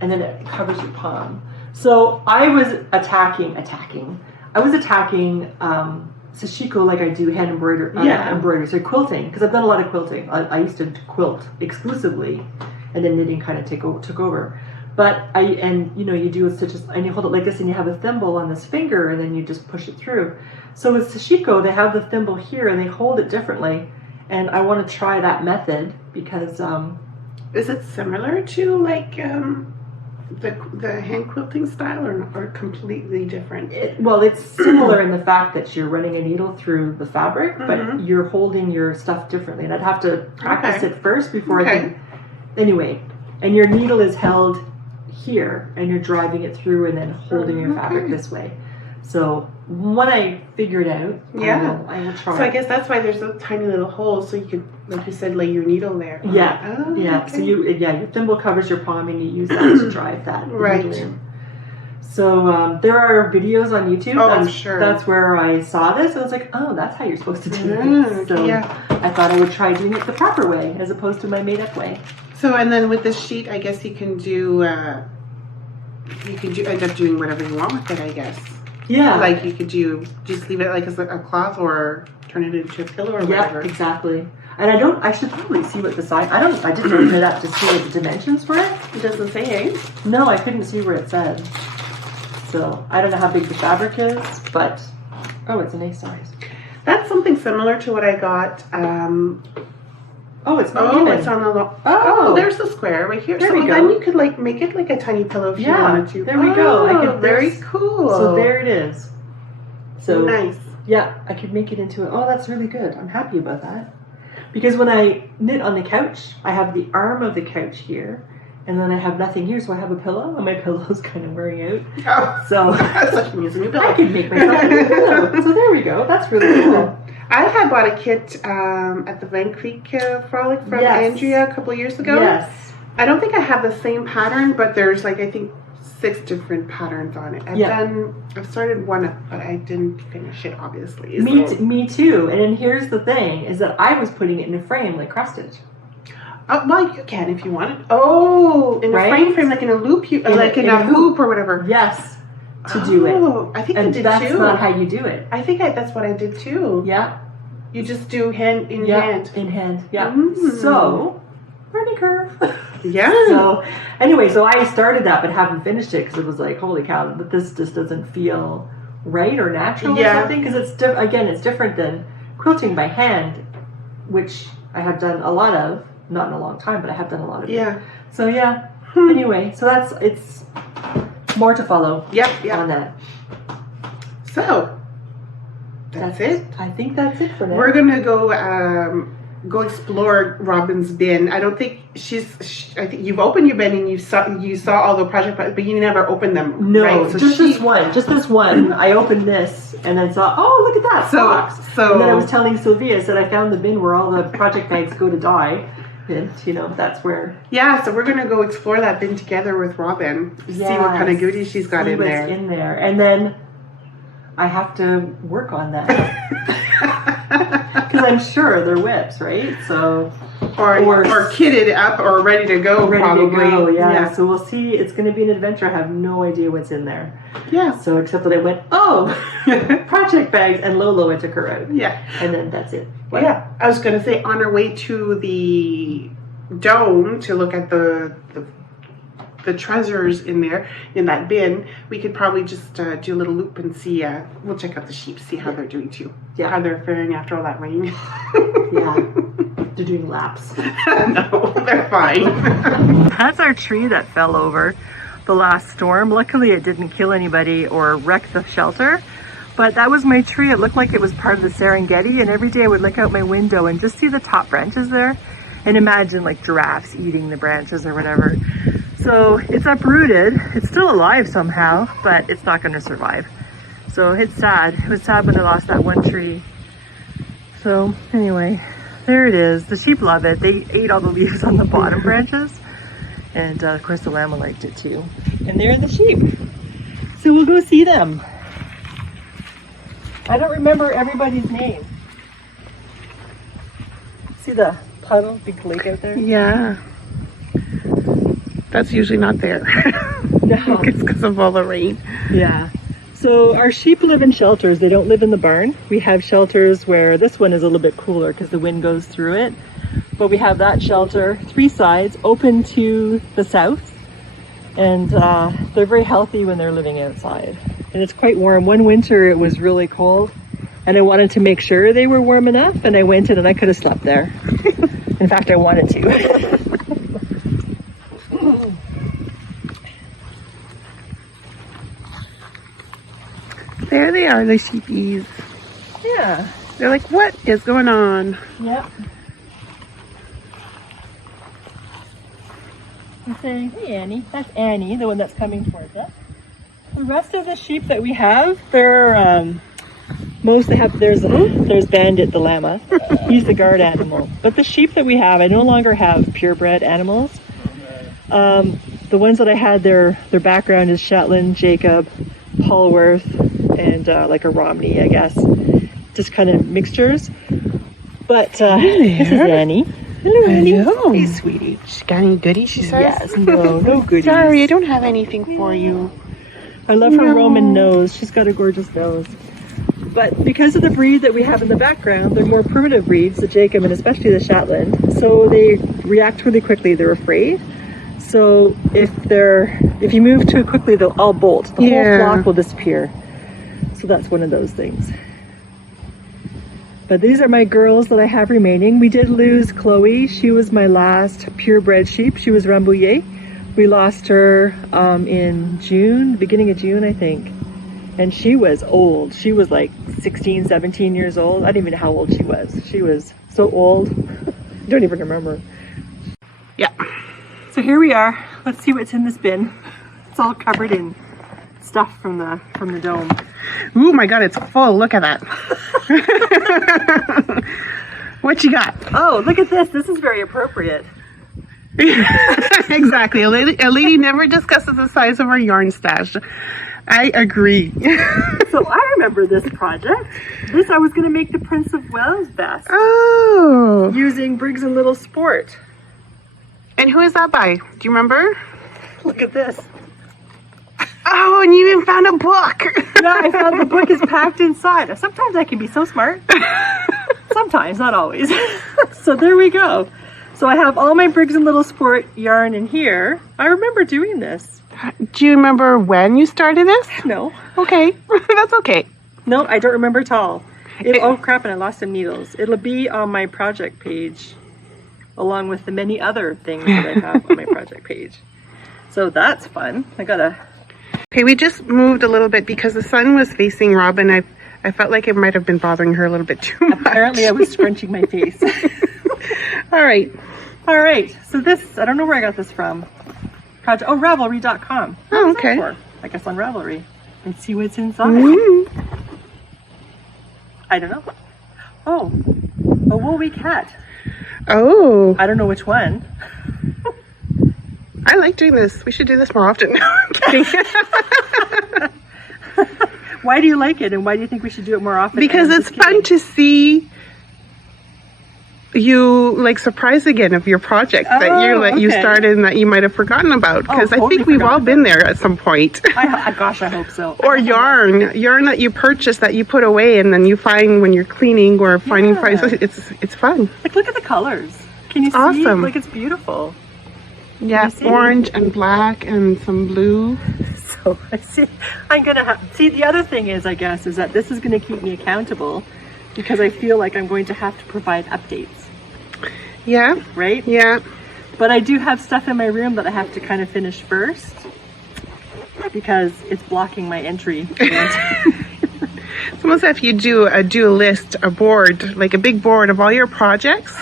and then it covers your palm. So I was attacking. I was attacking sashiko like I do hand embroidery, so quilting, because I've done a lot of quilting. I used to quilt exclusively, and then knitting kind of took over. But you do stitches and you hold it like this and you have a thimble on this finger and then you just push it through. So with Sashiko, they have the thimble here and they hold it differently. And I want to try that method because... is it similar to like the hand quilting style or completely different? It's similar in the fact that you're running a needle through the fabric, but you're holding your stuff differently. And I'd have to practice it first before I can... Anyway, and your needle is held here and you're driving it through and then holding your fabric this way. So when I figure it out, I will try. So I guess that's why there's a tiny little hole, so you could, like you said, lay your needle there. Yeah, Okay. So your thimble covers your palm and you use that to drive that. Right. So there are videos on YouTube. I'm sure. That's where I saw this and I was like, oh, that's how you're supposed to do it. So I thought I would try doing it the proper way as opposed to my made-up way. So and then with this sheet, I guess you can do end up doing whatever you want with it, I guess. Yeah. Like you could just leave it like as a cloth or turn it into a pillow or whatever. Yeah, exactly. And I should probably see what the size, I didn't open it up to see what the dimensions were. It doesn't say, eh? No, I couldn't see where it said. So I don't know how big the fabric is, but, oh, it's an A size. That's something similar to what I got. Oh, it's not even. It's on the there's the square right here. There so we go. Then you could like make it like a tiny pillow if you wanted to. There we go. I could, very cool. So there it is. So nice. Yeah, I could make it into it. Oh, that's really good. I'm happy about that. Because when I knit on the couch, I have the arm of the couch here, and then I have nothing here, so I have a pillow, and my pillow's kind of wearing out. Oh, so that's such a new pillow. I could make myself a new pillow. So there we go. That's really cool. I had bought a kit at the Van Creek Frolic from Andrea a couple of years ago. Yes. I don't think I have the same pattern, but there's like I think 6 different patterns on it. I've started one up, but I didn't finish it obviously. Me too. And then here's the thing: is that I was putting it in a frame like cross stitch. Well, you can if you want it. Oh, in a frame, like in a loop, in a hoop or whatever. Yes. To do it. I think and I did that's too. not how you do it. I think that's what I did too. Yeah. You just do hand in hand. In hand. Yeah. So, learning curve. Yeah. So, anyway, so I started that but haven't finished it because it was like, holy cow, but this just doesn't feel right or natural or something. Because it's it's different than quilting by hand, which I have done a lot of. Not in a long time, but I have done a lot of it. So anyway, so it's more to follow. On that. So that's it. I think that's it for now. We're gonna go explore Robin's bin. I don't think I think you've opened your bin and you saw all the project, but you never opened them. No, right? So just this one. I opened this and then saw. Oh, look at that box. So and then I was telling Sylvie, I said I found the bin where all the project bags go to die. And, that's where... Yeah, so we're going to go explore that bin together with Robin. See what kind of goodies she's got in there. In there. And then I have to work on that. Because I'm sure they're whips, right? So... Or kitted up or ready to go, probably. Yeah. So we'll see. It's going to be an adventure. I have no idea what's in there. Yeah. So except that I went, project bags, and Lolo, I took her out. Yeah. And then that's it. What? Yeah. I was going to say, on our way to the dome to look at the treasures in there, in that bin, we could probably just do a little loop and see, we'll check out the sheep, see how they're doing too. Yeah. How they're faring after all that rain. Yeah. They're doing laps. No, they're fine. That's our tree that fell over the last storm. Luckily it didn't kill anybody or wreck the shelter, but that was my tree. It looked like it was part of the Serengeti, and every day I would look out my window and just see the top branches there and imagine like giraffes eating the branches or whatever. So it's uprooted. It's still alive somehow, but it's not going to survive. So it's sad. It was sad when I lost that one tree. So anyway, there it is. The sheep love it. They ate all the leaves on the bottom branches. And of course the llama liked it too. And there are the sheep. So we'll go see them. I don't remember everybody's name. See the puddle, big lake out there? Yeah. That's usually not there. No. It's because of all the rain. Yeah. So our sheep live in shelters. They don't live in the barn. We have shelters where this one is a little bit cooler because the wind goes through it. But we have that shelter, 3 sides, open to the south. And they're very healthy when they're living outside. And it's quite warm. One winter it was really cold and I wanted to make sure they were warm enough, and I went in and I could have slept there. In fact, I wanted to. There they are, the sheepies. Yeah. They're like, what is going on? Yep. I'm saying, hey Annie, that's Annie, the one that's coming towards us. The rest of the sheep that we have, they're there's Bandit the llama. He's the guard animal. But the sheep that we have, I no longer have purebred animals. The ones that I had, their background is Shetland, Jacob, Polworth, and like a Romney, I guess. Just kind of mixtures. But this is Annie. Hello, Annie. Hello. Hey, sweetie. She got any goodies, she says? Yes, no goodies. Sorry, I don't have anything for you. I love her Roman nose. She's got a gorgeous nose. But because of the breed that we have in the background, they're more primitive breeds, the Jacob and especially the Shetland. So they react really quickly. They're afraid. So if you move too quickly, they'll all bolt. The whole flock will disappear. So that's one of those things. But these are my girls that I have remaining. We did lose Chloe. She was my last purebred sheep. She was Rambouillet. We lost her in June, beginning of June, I think. And she was old. She was like 16, 17 years old. I don't even know how old she was. She was so old. I don't even remember. Yeah. So here we are. Let's see what's in this bin. It's all covered in stuff from the dome. Oh my God, it's full. Look at that. What you got? Oh, look at this. This is very appropriate. Exactly. A lady never discusses the size of her yarn stash. I agree. So I remember this project. I was going to make the Prince of Wales vest. Oh. Using Briggs and Little Sport. And who is that by? Do you remember? Look at this. Oh, and you even found a book. Yeah, I found the book is packed inside. Sometimes I can be so smart. Sometimes, not always. So there we go. So I have all my Briggs and Little Sport yarn in here. I remember doing this. Do you remember when you started this? No. Okay, that's okay. No, I don't remember at all. Oh crap, and I lost some needles. It'll be on my project page, along with the many other things that I have on my project page. So that's fun. Okay, we just moved a little bit because the sun was facing Robin. I felt like it might have been bothering her a little bit too much. Apparently I was scrunching my face. All right. All right. So this, I don't know where I got this from. Ravelry.com. Oh, okay. I guess on Ravelry. Let's see what's inside. I don't know. Oh, a woolly cat. Oh. I don't know which one. I like doing this. We should do this more often. No, I'm kidding. Why do you like it, and why do you think we should do it more often? Because it's fun to see you like surprise again of your project that you started and that you might have forgotten about. Because I think we've all been there at some point. Gosh, I hope so. Or yarn that you purchase that you put away and then you find when you're cleaning or finding prices. It's fun. Like, look at the colors. Can you see? Awesome. Like, it's beautiful. Yeah, orange and black and some blue. So I see. I'm gonna see. The other thing is, I guess, is that this is going to keep me accountable because I feel like I'm going to have to provide updates. Yeah. Right. Yeah. But I do have stuff in my room that I have to kind of finish first because it's blocking my entry. It's almost if you do a list, a board, like a big board of all your projects,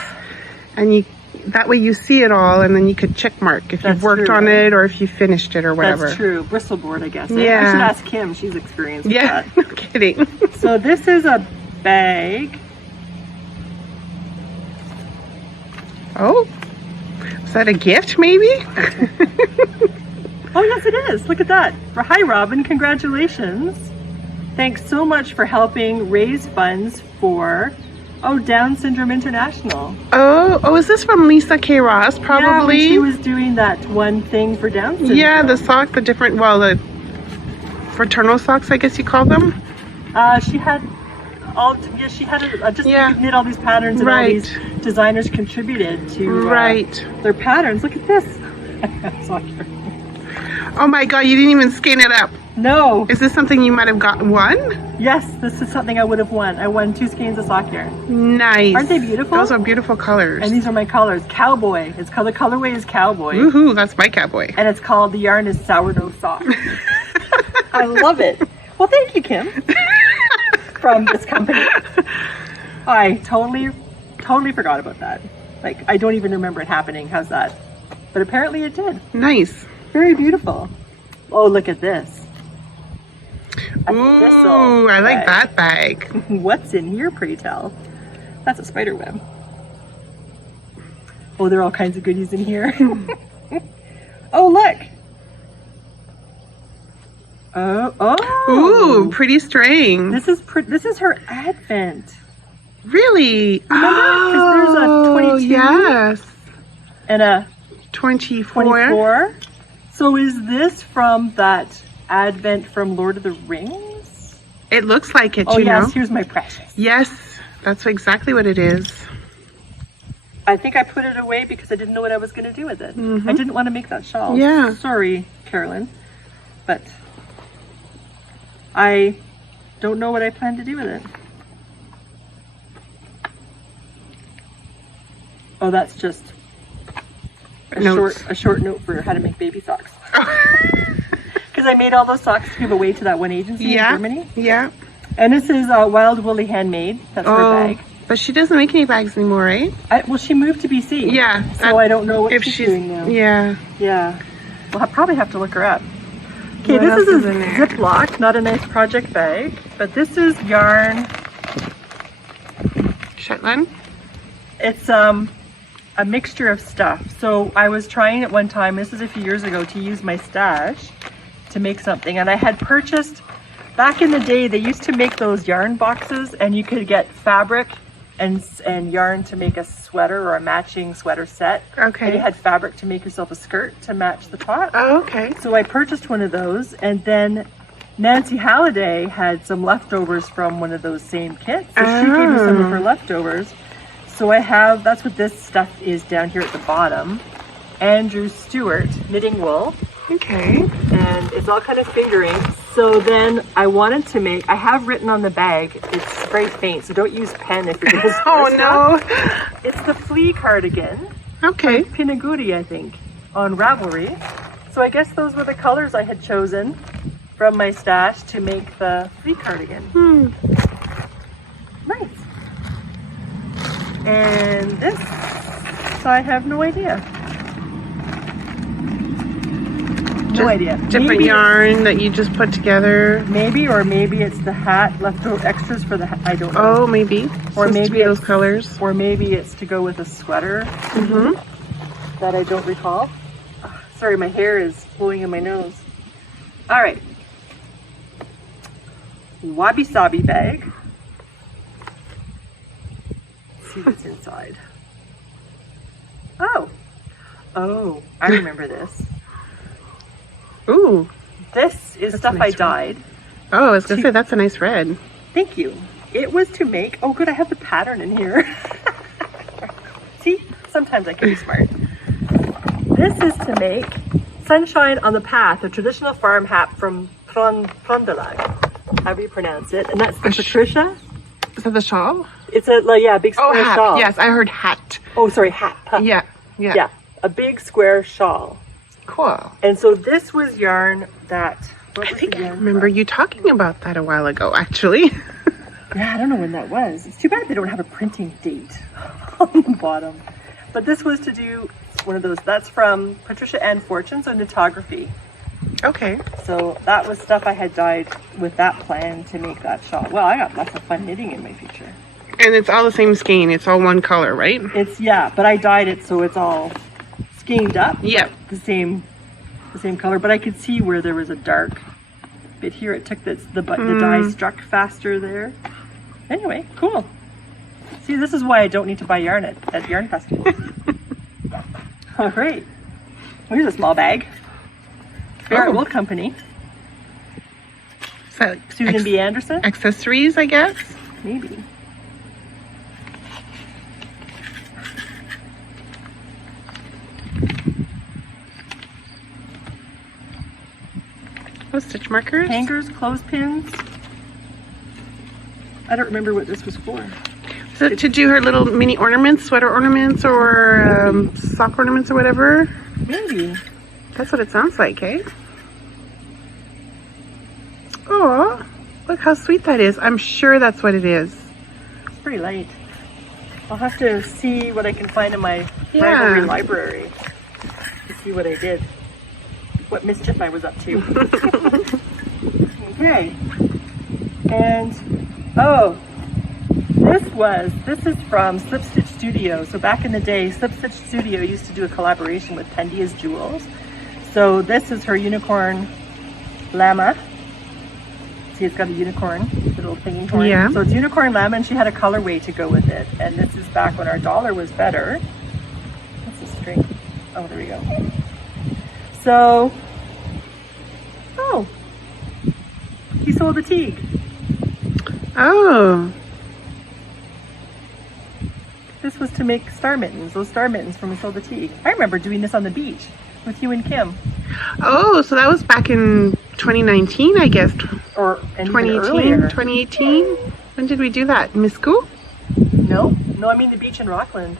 and that way you see it all, and then you could check mark if you've worked on it or if you finished it or whatever. That's true. Bristol board, I guess. Yeah. I should ask Kim. She's experienced with that. Yeah, no kidding. So this is a bag. Oh, is that a gift maybe? Oh, yes, it is. Look at that. Hi, Robin. Congratulations. Thanks so much for helping raise funds for Down Syndrome International. Oh, is this from Lisa K. Ross, probably? Yeah, when she was doing that one thing for Down syndrome. Yeah, the socks, the fraternal socks, I guess you call them. She had knit all these patterns, and all these designers contributed to their patterns. Look at this. Oh my god, you didn't even skein it up. No. Is this something you might have won? Yes, this is something I would have won. I won 2 skeins of sock yarn. Nice. Aren't they beautiful? Those are beautiful colors. And these are my colors. Cowboy. It's called, the colorway is Cowboy. Woohoo, that's my cowboy. And it's called, the yarn is Sourdough Sock. I love it. Well, thank you, Kim, from this company. I totally forgot about that. Like, I don't even remember it happening. How's that? But apparently it did. Nice. Very beautiful. Oh, look at this. Ooh, I like that bag. What's in here, pray tell? That's a spider web. Oh, there are all kinds of goodies in here. Oh, look. Oh. Ooh, pretty string. This is her advent. Really? Remember? 'Cause there's a 22. Yes. And a 24. 24. So is this from that advent from Lord of the Rings? It looks like it, Oh, you yes, know? here's my precious. Yes, that's exactly what it is. I think I put it away because I didn't know what I was going to do with it. I didn't want to make that shawl. Yeah. Sorry, Carolyn. But I don't know what I plan to do with it. Oh, that's just a short note for how to make baby socks. Because I made all those socks to give away to that one agency in Germany. Yeah. And this is Wild Woolly Handmade. That's her bag. But she doesn't make any bags anymore, right? Well, she moved to BC. Yeah. So I don't know what she's doing now. Yeah. Yeah. We'll probably have to look her up. Okay, What this else is a in there? Ziploc, not a nice project bag, but this is yarn. Shetland? It's a mixture of stuff. So I was trying at one time, this is a few years ago, to use my stash to make something. And I had purchased, back in the day, they used to make those yarn boxes and you could get fabric and yarn to make a sweater or a matching sweater set. Okay. And you had fabric to make yourself a skirt to match the top. Oh, okay. So I purchased one of those, and then Nancy Halliday had some leftovers from one of those same kits. So she gave me some of her leftovers. So I have, that's what this stuff is down here at the bottom. Andrew Stewart knitting wool. Okay. And it's all kind of fingering. So then I wanted to make, I have written on the bag, it's very faint, so don't use pen if you're going to Oh no. It's the flea cardigan. Okay. Pinaguri, I think, on Ravelry. So I guess those were the colors I had chosen from my stash to make the flea cardigan. Nice. And this, I have no idea. No idea. Different Maybe yarn that you just put together. Maybe, or maybe it's the hat, leftover extras for the hat. I don't know. Oh, maybe. Or Supposed to maybe be those it's- colors. Or maybe it's to go with a sweater that I don't recall. Sorry, my hair is blowing in my nose. All right. Wabi Sabi bag. Let's see what's inside. Oh, I remember this. Ooh. This is stuff I dyed. Oh, I was going to say, that's a nice red. Thank you. It was to make, oh good, I have the pattern in here. See, sometimes I can be smart. This is to make Sunshine on the Path, a traditional farm hat from Pernille, however you pronounce it. And that's the Patricia. Is that the shawl? It's a, like, yeah, big square hat. shawl. Yes, I heard hat. Oh, sorry, hat. Yeah. Yeah, a big square shawl. Cool. And so this was yarn that, what I was think the I yarn remember from? you talking about that a while ago, actually. Yeah, I don't know when that was. It's too bad they don't have a printing date on the bottom. But this was to do one of those. That's from Patricia Ann Fortune's on Knitography. Okay. So that was stuff I had dyed with that plan to make that shawl. Well, I got lots of fun knitting in my future. And it's all the same skein. It's all one color, right? It's, yeah, but I dyed it so it's all skeined up. Yep. The same color, but I could see where there was a dark bit here. It took the dye struck faster there. Anyway, cool. See, this is why I don't need to buy yarn at yarn festivals. All right. Here's a small bag. Barrett Wool Company. Is that Susan B. Anderson? accessories, I guess? Maybe. Oh, stitch markers. Hangers, clothespins. I don't remember what this was for. So to do her little mini ornaments, sweater ornaments, or sock ornaments, or whatever. Maybe. That's what it sounds like, eh? Oh, look how sweet that is. I'm sure that's what it is. It's pretty light. I'll have to see what I can find in my Yeah. Ravelry library to see what I did. What mischief I was up to. Okay. And, oh, this is from Slip Stitch Studio. So back in the day, Slip Stitch Studio used to do a collaboration with Pendia's Jewels. So this is her unicorn llama. See, it's got a unicorn, little thingy horn. Yeah. So it's unicorn llama, and she had a colorway to go with it. And this is back when our dollar was better. What's the string? Oh, there we go. So, oh, he sold a teague. Oh. This was to make star mittens, those star mittens from Isolde Teague. I remember doing this on the beach with you and Kim. Oh, so that was back in 2019, I guess. Or and even 2018, earlier. 2018? When did we do that? Miscou? No, I mean the beach in Rockland.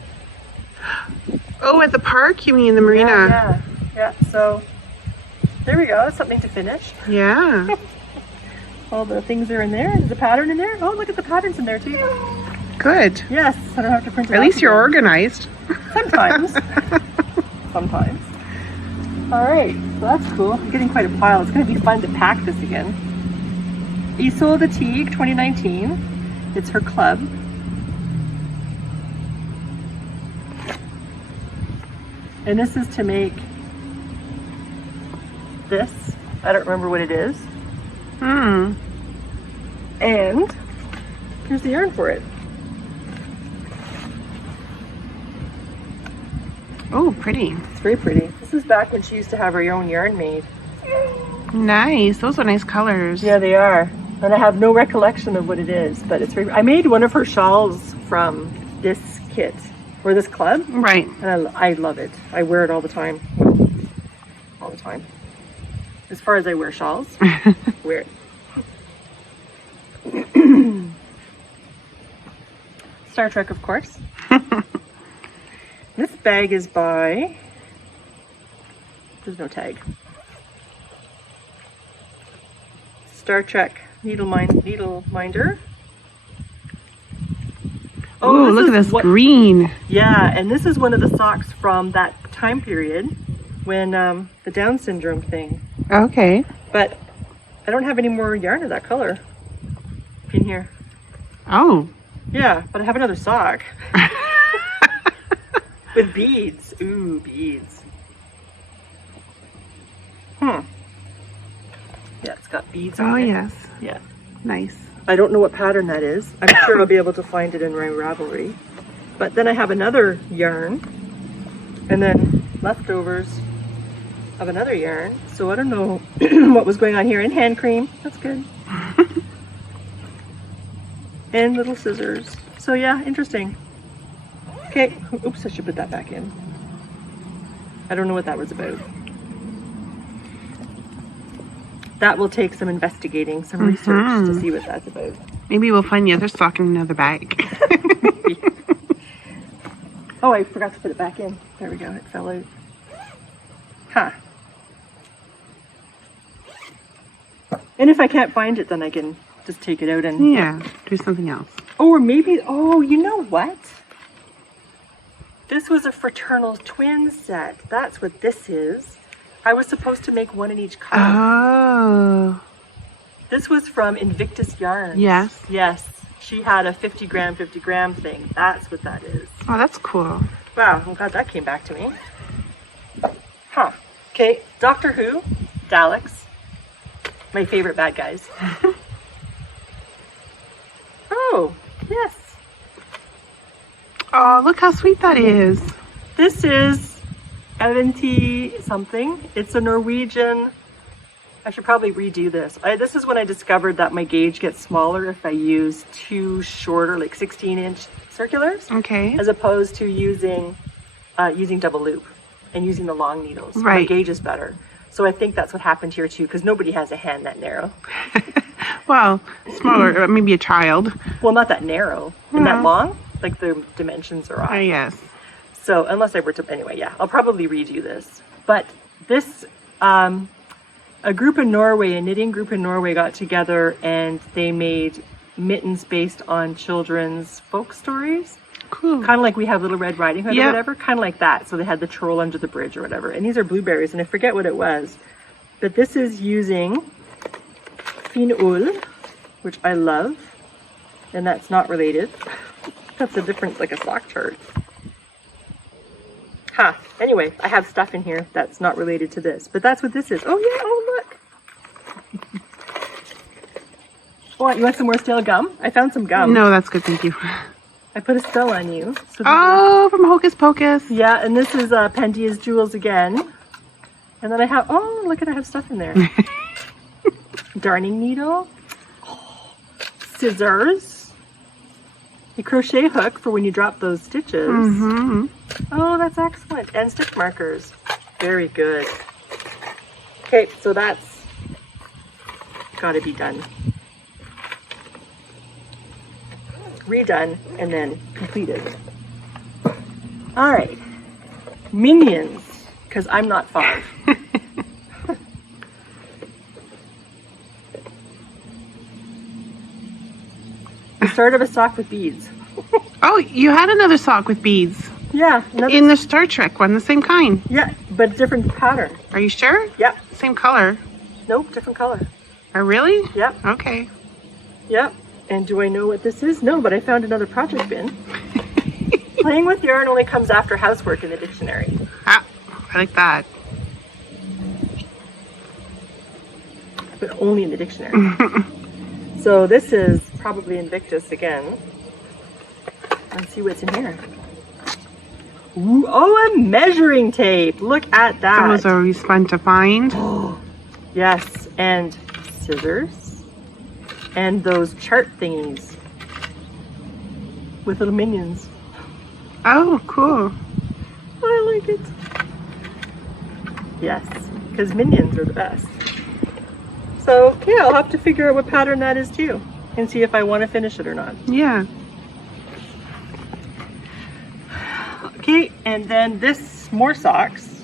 Oh, at the park, you mean, the marina? Yeah. So there we go. That's something to finish. Yeah. All the things are in there. There's a pattern in there. Oh, look at the patterns in there too. Good. Yes, I don't have to print it At out least you're again. organized. Sometimes. Sometimes. All right, so that's cool. I'm getting quite a pile. It's going to be fun to pack this again. Isolde Teague 2019. It's her club. And this is to make this. I don't remember what it is. And here's the yarn for it. Oh, pretty. It's very pretty. This is back when she used to have her own yarn made. Nice. Those are nice colors. Yeah, they are. And I have no recollection of what it is, but it's very... I made one of her shawls from this kit, or this club, Right. and I love it. I wear it all the time. All the time. As far as I wear shawls, wear it. Star Trek, of course. This bag is by... There's no tag. Star Trek needle minder. Oh, look at this green. Yeah, and this is one of the socks from that time period when the Down syndrome thing. Okay. But I don't have any more yarn of that color in here. Oh. Yeah, but I have another sock with beads. Ooh, beads. Yeah, it's got beads on it. Oh, yes. Yeah. Nice. I don't know what pattern that is. I'm sure I'll be able to find it in my Ravelry. But then I have another yarn and then leftovers of another yarn. So I don't know what was going on here. And hand cream. That's good. And little scissors. So yeah, interesting. Okay. Oops, I should put that back in. I don't know what that was about. That will take some investigating, some research to see what that's about. Maybe we'll find the other sock in another bag. Oh, I forgot to put it back in. There we go, it fell out. Huh. And if I can't find it, then I can just take it out and... Yeah, do something else. Or maybe, oh, you know what? This was a fraternal twin set. That's what this is. I was supposed to make one in each color. Oh. This was from Invictus Yarns. Yes. Yes. She had a 50 gram thing. That's what that is. Oh, that's cool. Wow, I'm glad that came back to me. Huh. Okay, Doctor Who, Daleks. My favorite bad guys. Oh, yes. Oh, look how sweet that is. This is Eventi something. It's a Norwegian. I should probably redo this. This is when I discovered that my gauge gets smaller if I use two shorter, like 16-inch circulars, Okay. as opposed to using double loop and using the long needles. My Right. gauge is better. So I think that's what happened here too, because nobody has a hand that narrow. Well, smaller, maybe a child. Well, not that narrow and that long. Like the dimensions are off. Yes. So unless I were to, anyway, yeah, I'll probably redo this. But this, a group in Norway, a knitting group in Norway got together and they made mittens based on children's folk stories. Cool. Kind of like we have Little Red Riding Hood Yep. or whatever, kind of like that. So they had the troll under the bridge or whatever. And these are blueberries, and I forget what it was. But this is using fin ull, which I love. And that's not related. That's a different, like a sock chart. Ha. Anyway, I have stuff in here that's not related to this. But that's what this is. Oh yeah, oh look. What, you want some more stale gum? I found some gum. No, that's good, thank you. I put a spell on you. So Oh, from Hocus Pocus. yeah, and this is Pandia's Jewels again. And then I have, oh, look at, I have stuff in there. Darning needle. Scissors. A crochet hook for when you drop those stitches. Mm-hmm. Oh, that's excellent. And stitch markers. Very good. Okay, so that's gotta be done. Redone and then completed. All right, minions, because I'm not 5. The start of a sock with beads. Oh, you had another sock with beads. Yeah, In the Star Trek one, the same kind. yeah, but different pattern. Are you sure? Yep. Same color. Nope, different color. Oh, really? Yep. Okay. Yep. And do I know what this is? No, but I found another project bin. Playing with yarn only comes after housework in the dictionary. Ah, I like that. But only in the dictionary. So this is probably Invictus again. Let's see what's in here. Ooh, oh, a measuring tape. Look at that. Those are always fun to find. Yes, and scissors. And those chart thingies with little minions. Oh, cool. I like it. Yes, because minions are the best. So, yeah, I'll have to figure out what pattern that is too and see if I want to finish it or not. Yeah. Okay, and then this, more socks.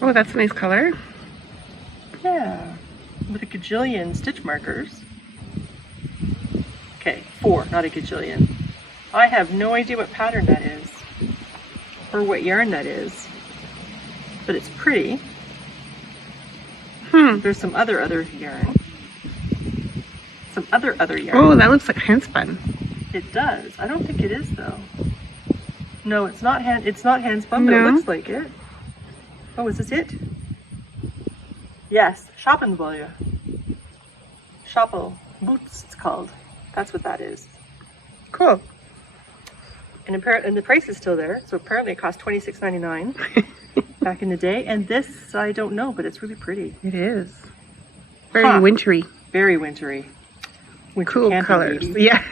Oh, that's a nice color. Yeah, with a gajillion stitch markers. Okay, 4, not a gajillion. I have no idea what pattern that is or what yarn that is, but it's pretty. There's some other yarn. Some other yarn. Oh, that looks like handspun. It does. I don't think it is though. No, it's not hand spun, but No. it looks like it. Oh, is this it? Yes, Schoppenwolle. Schoppel boots it's called. That's what that is. Cool. And the price is still there, so apparently it cost $26.99 back in the day. And this I don't know, but it's really pretty. It is. Very wintry. Very wintry. Winter Cool camping, colors. baby. Yeah.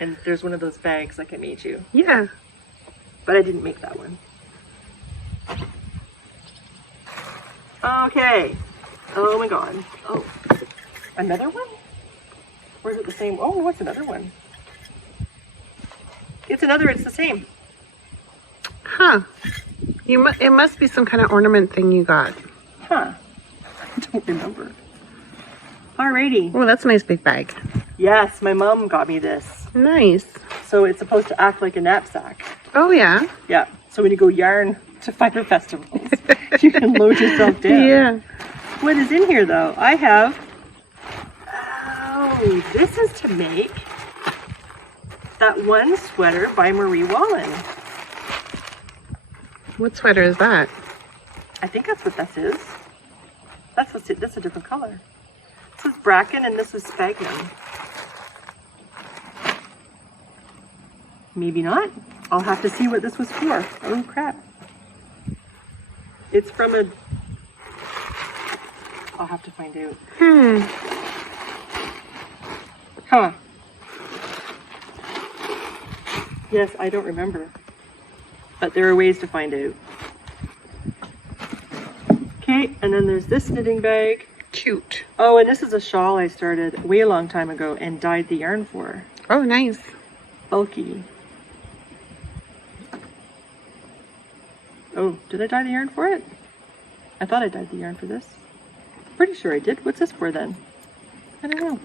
And there's one of those bags like I made you. Yeah. But I didn't make that one. Okay. Oh my god. Oh. Another one? Or is it the same? Oh, what's another one? It's the same. Huh. It must be some kind of ornament thing you got. Huh. I don't remember. Alrighty. Oh, that's a nice big bag. Yes, my mom got me this. Nice. So it's supposed to act like a knapsack. Oh, yeah. Yeah. So when you go yarn to fibre festivals, you can load yourself down. Yeah. What is in here though? I have, oh, this is to make that one sweater by Marie Wallen. What sweater is that? I think that's what this is. That's a different color. This is bracken and this is sphagnum. Maybe not. I'll have to see what this was for. Oh crap. It's from a, I'll have to find out. Huh. Yes, I don't remember. But there are ways to find out. right, and then there's this knitting bag. Cute. Oh, and this is a shawl I started way a long time ago and dyed the yarn for. Oh, nice. Bulky. Oh, did I dye the yarn for it? I thought I dyed the yarn for this. Pretty sure I did. What's this for then? I don't know.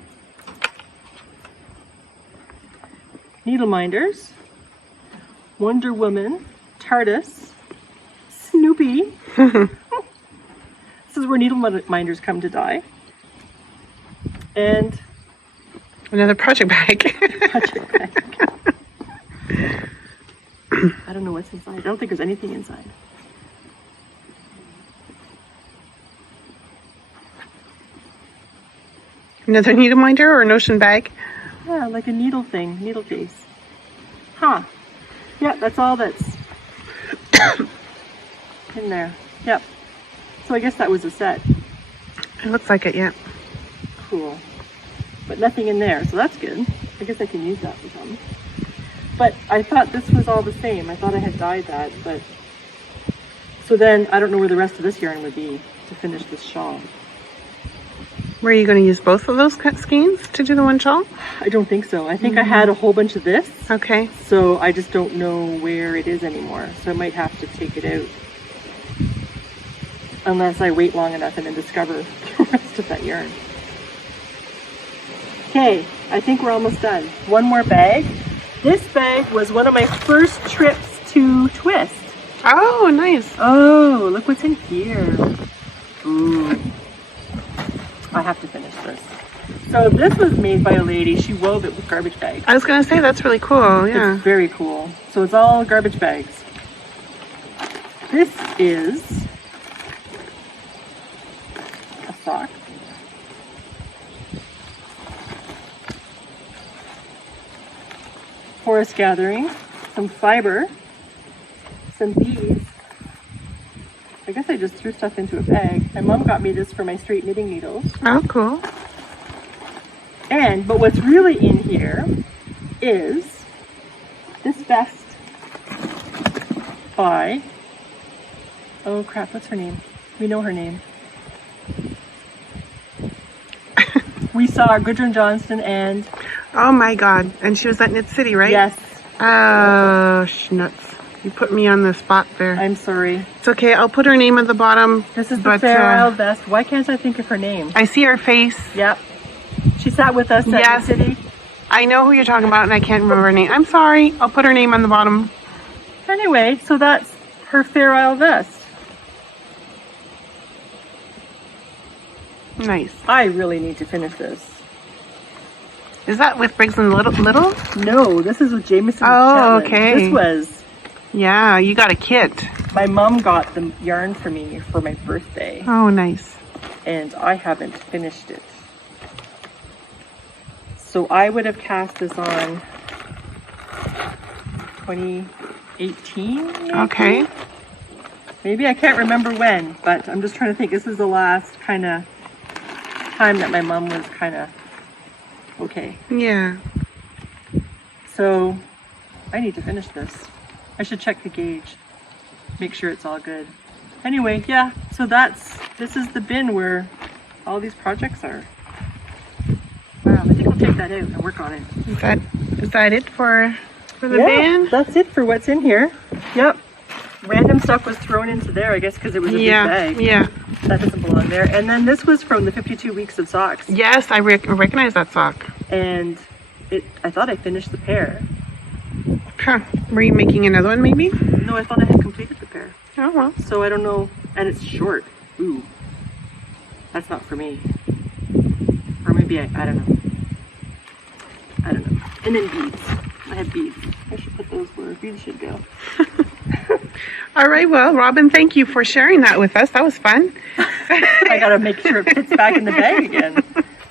Needle minders. Wonder Woman. TARDIS. Snoopy. This is where needle minders come to die. And another project bag. project bag. I don't know what's inside. I don't think there's anything inside. Another needle minder or notion bag? Yeah, like a needle thing, needle case. Huh. Yeah, that's all that's in there. Yep. So I guess that was a set. It looks like it, yeah. Cool. But nothing in there, so that's good. I guess I can use that for something. But I thought this was all the same. I thought I had dyed that, but... So then, I don't know where the rest of this yarn would be to finish this shawl. Were you going to use both of those skeins to do the one shawl? I don't think so. I think I had a whole bunch of this. Okay. So I just don't know where it is anymore. So I might have to take it out. Unless I wait long enough and then discover the rest of that yarn. Okay, I think we're almost done. One more bag. This bag was one of my first trips to Twist. Oh, nice. Oh, look what's in here. Ooh. I have to finish this. So this was made by a lady. She wove it with garbage bags. I was going to say, that's really cool, yeah. It's very cool. So it's all garbage bags. This is a sock. Forest gathering, some fiber, some beads. I guess I just threw stuff into a bag. My mom got me this for my straight knitting needles. Oh, cool. But what's really in here is this vest by, oh crap, what's her name? We know her name. We saw Gudrun Johnston and... Oh my God. And she was at Knit City, right? Yes. Oh, schnuts. You put me on the spot there. I'm sorry. It's okay. I'll put her name at the bottom. This is the Fair Isle vest. Why can't I think of her name? I see her face. Yep. She sat with us at Knit City. I know who you're talking about and I can't remember her name. I'm sorry. I'll put her name on the bottom. Anyway, so that's her Fair Isle vest. Nice. I really need to finish this. Is that with Briggs and Little? No, this is with Jameson. Oh, okay. This was... Yeah, you got a kit. My mom got the yarn for me for my birthday. Oh, nice. And I haven't finished it. So I would have cast this on 2018, maybe? Okay. Maybe, I can't remember when, but I'm just trying to think. This is the last kind of time that my mom was kind of okay. Yeah. So I need to finish this. I should check the gauge, make sure it's all good. Anyway, yeah, so this is the bin where all these projects are. Wow, I think I'll take that out and work on it. Is that it for the bin? That's it for what's in here. Yep. Random stuff was thrown into there, I guess, because it was a big bag. Yeah. That doesn't belong there. And then this was from the 52 Weeks of Socks. Yes, I recognize that sock. And I thought I finished the pair. Huh. Were you making another one, maybe? No, I thought I had completed the pair. Oh, well. So I don't know. And it's short. Ooh. That's not for me. Or maybe I don't know. I don't know. And then beads. I have beads. I should put those where beads should go. All right, well, Robin, thank you for sharing that with us. That was fun. I gotta make sure it fits back in the bag again.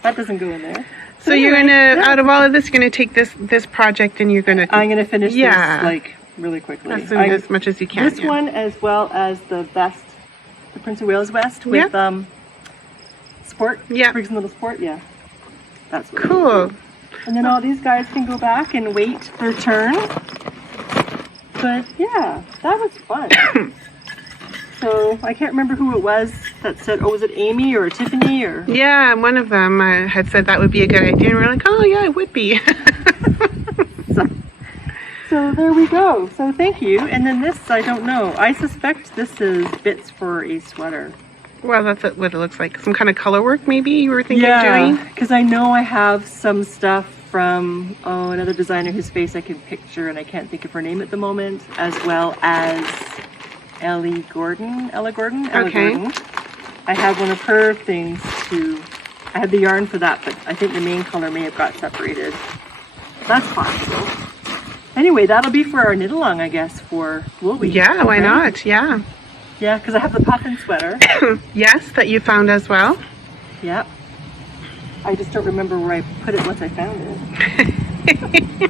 That doesn't go in there. So you're gonna, out of all of this, you're gonna take this project and you're gonna... I'm gonna finish this, like, really quickly. As much as you can. This one, as well as the vest, the Prince of Wales vest with sport. Yeah. Briggs and Little Sport, yeah. That's what cool. And then all these guys can go back and wait their turn. But yeah, that was fun. So I can't remember who it was that said, oh, was it Amy or Tiffany or? Yeah, one of them had said that would be a good idea, and we're like, oh yeah, it would be. So there we go. So thank you. And then this, I don't know. I suspect this is bits for a sweater. Well, that's what it looks like. Some kind of color work maybe you were thinking of doing? Yeah, because I know I have some stuff from, another designer whose face I can picture and I can't think of her name at the moment, as well as Ella Gordon. Okay. I have one of her things too. I had the yarn for that, but I think the main color may have got separated. That's possible. Anyway, that'll be for our knit along, I guess, for Wool Week. Yeah, why not? Yeah. Yeah, because I have the puffin sweater. Yes, that you found as well. Yep. I just don't remember where I put it once I found it.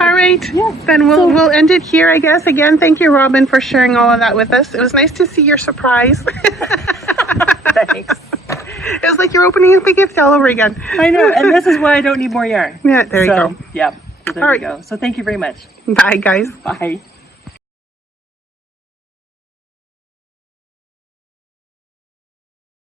All right, Yeah. then we'll end it here, I guess. Again, thank you, Robin, for sharing all of that with us. It was nice to see your surprise. Thanks. It was like you're opening up a gift all over again. I know, and this is why I don't need more yarn. Yeah, there you go. Yep. So there All we right. go. So thank you very much. Bye, guys. Bye.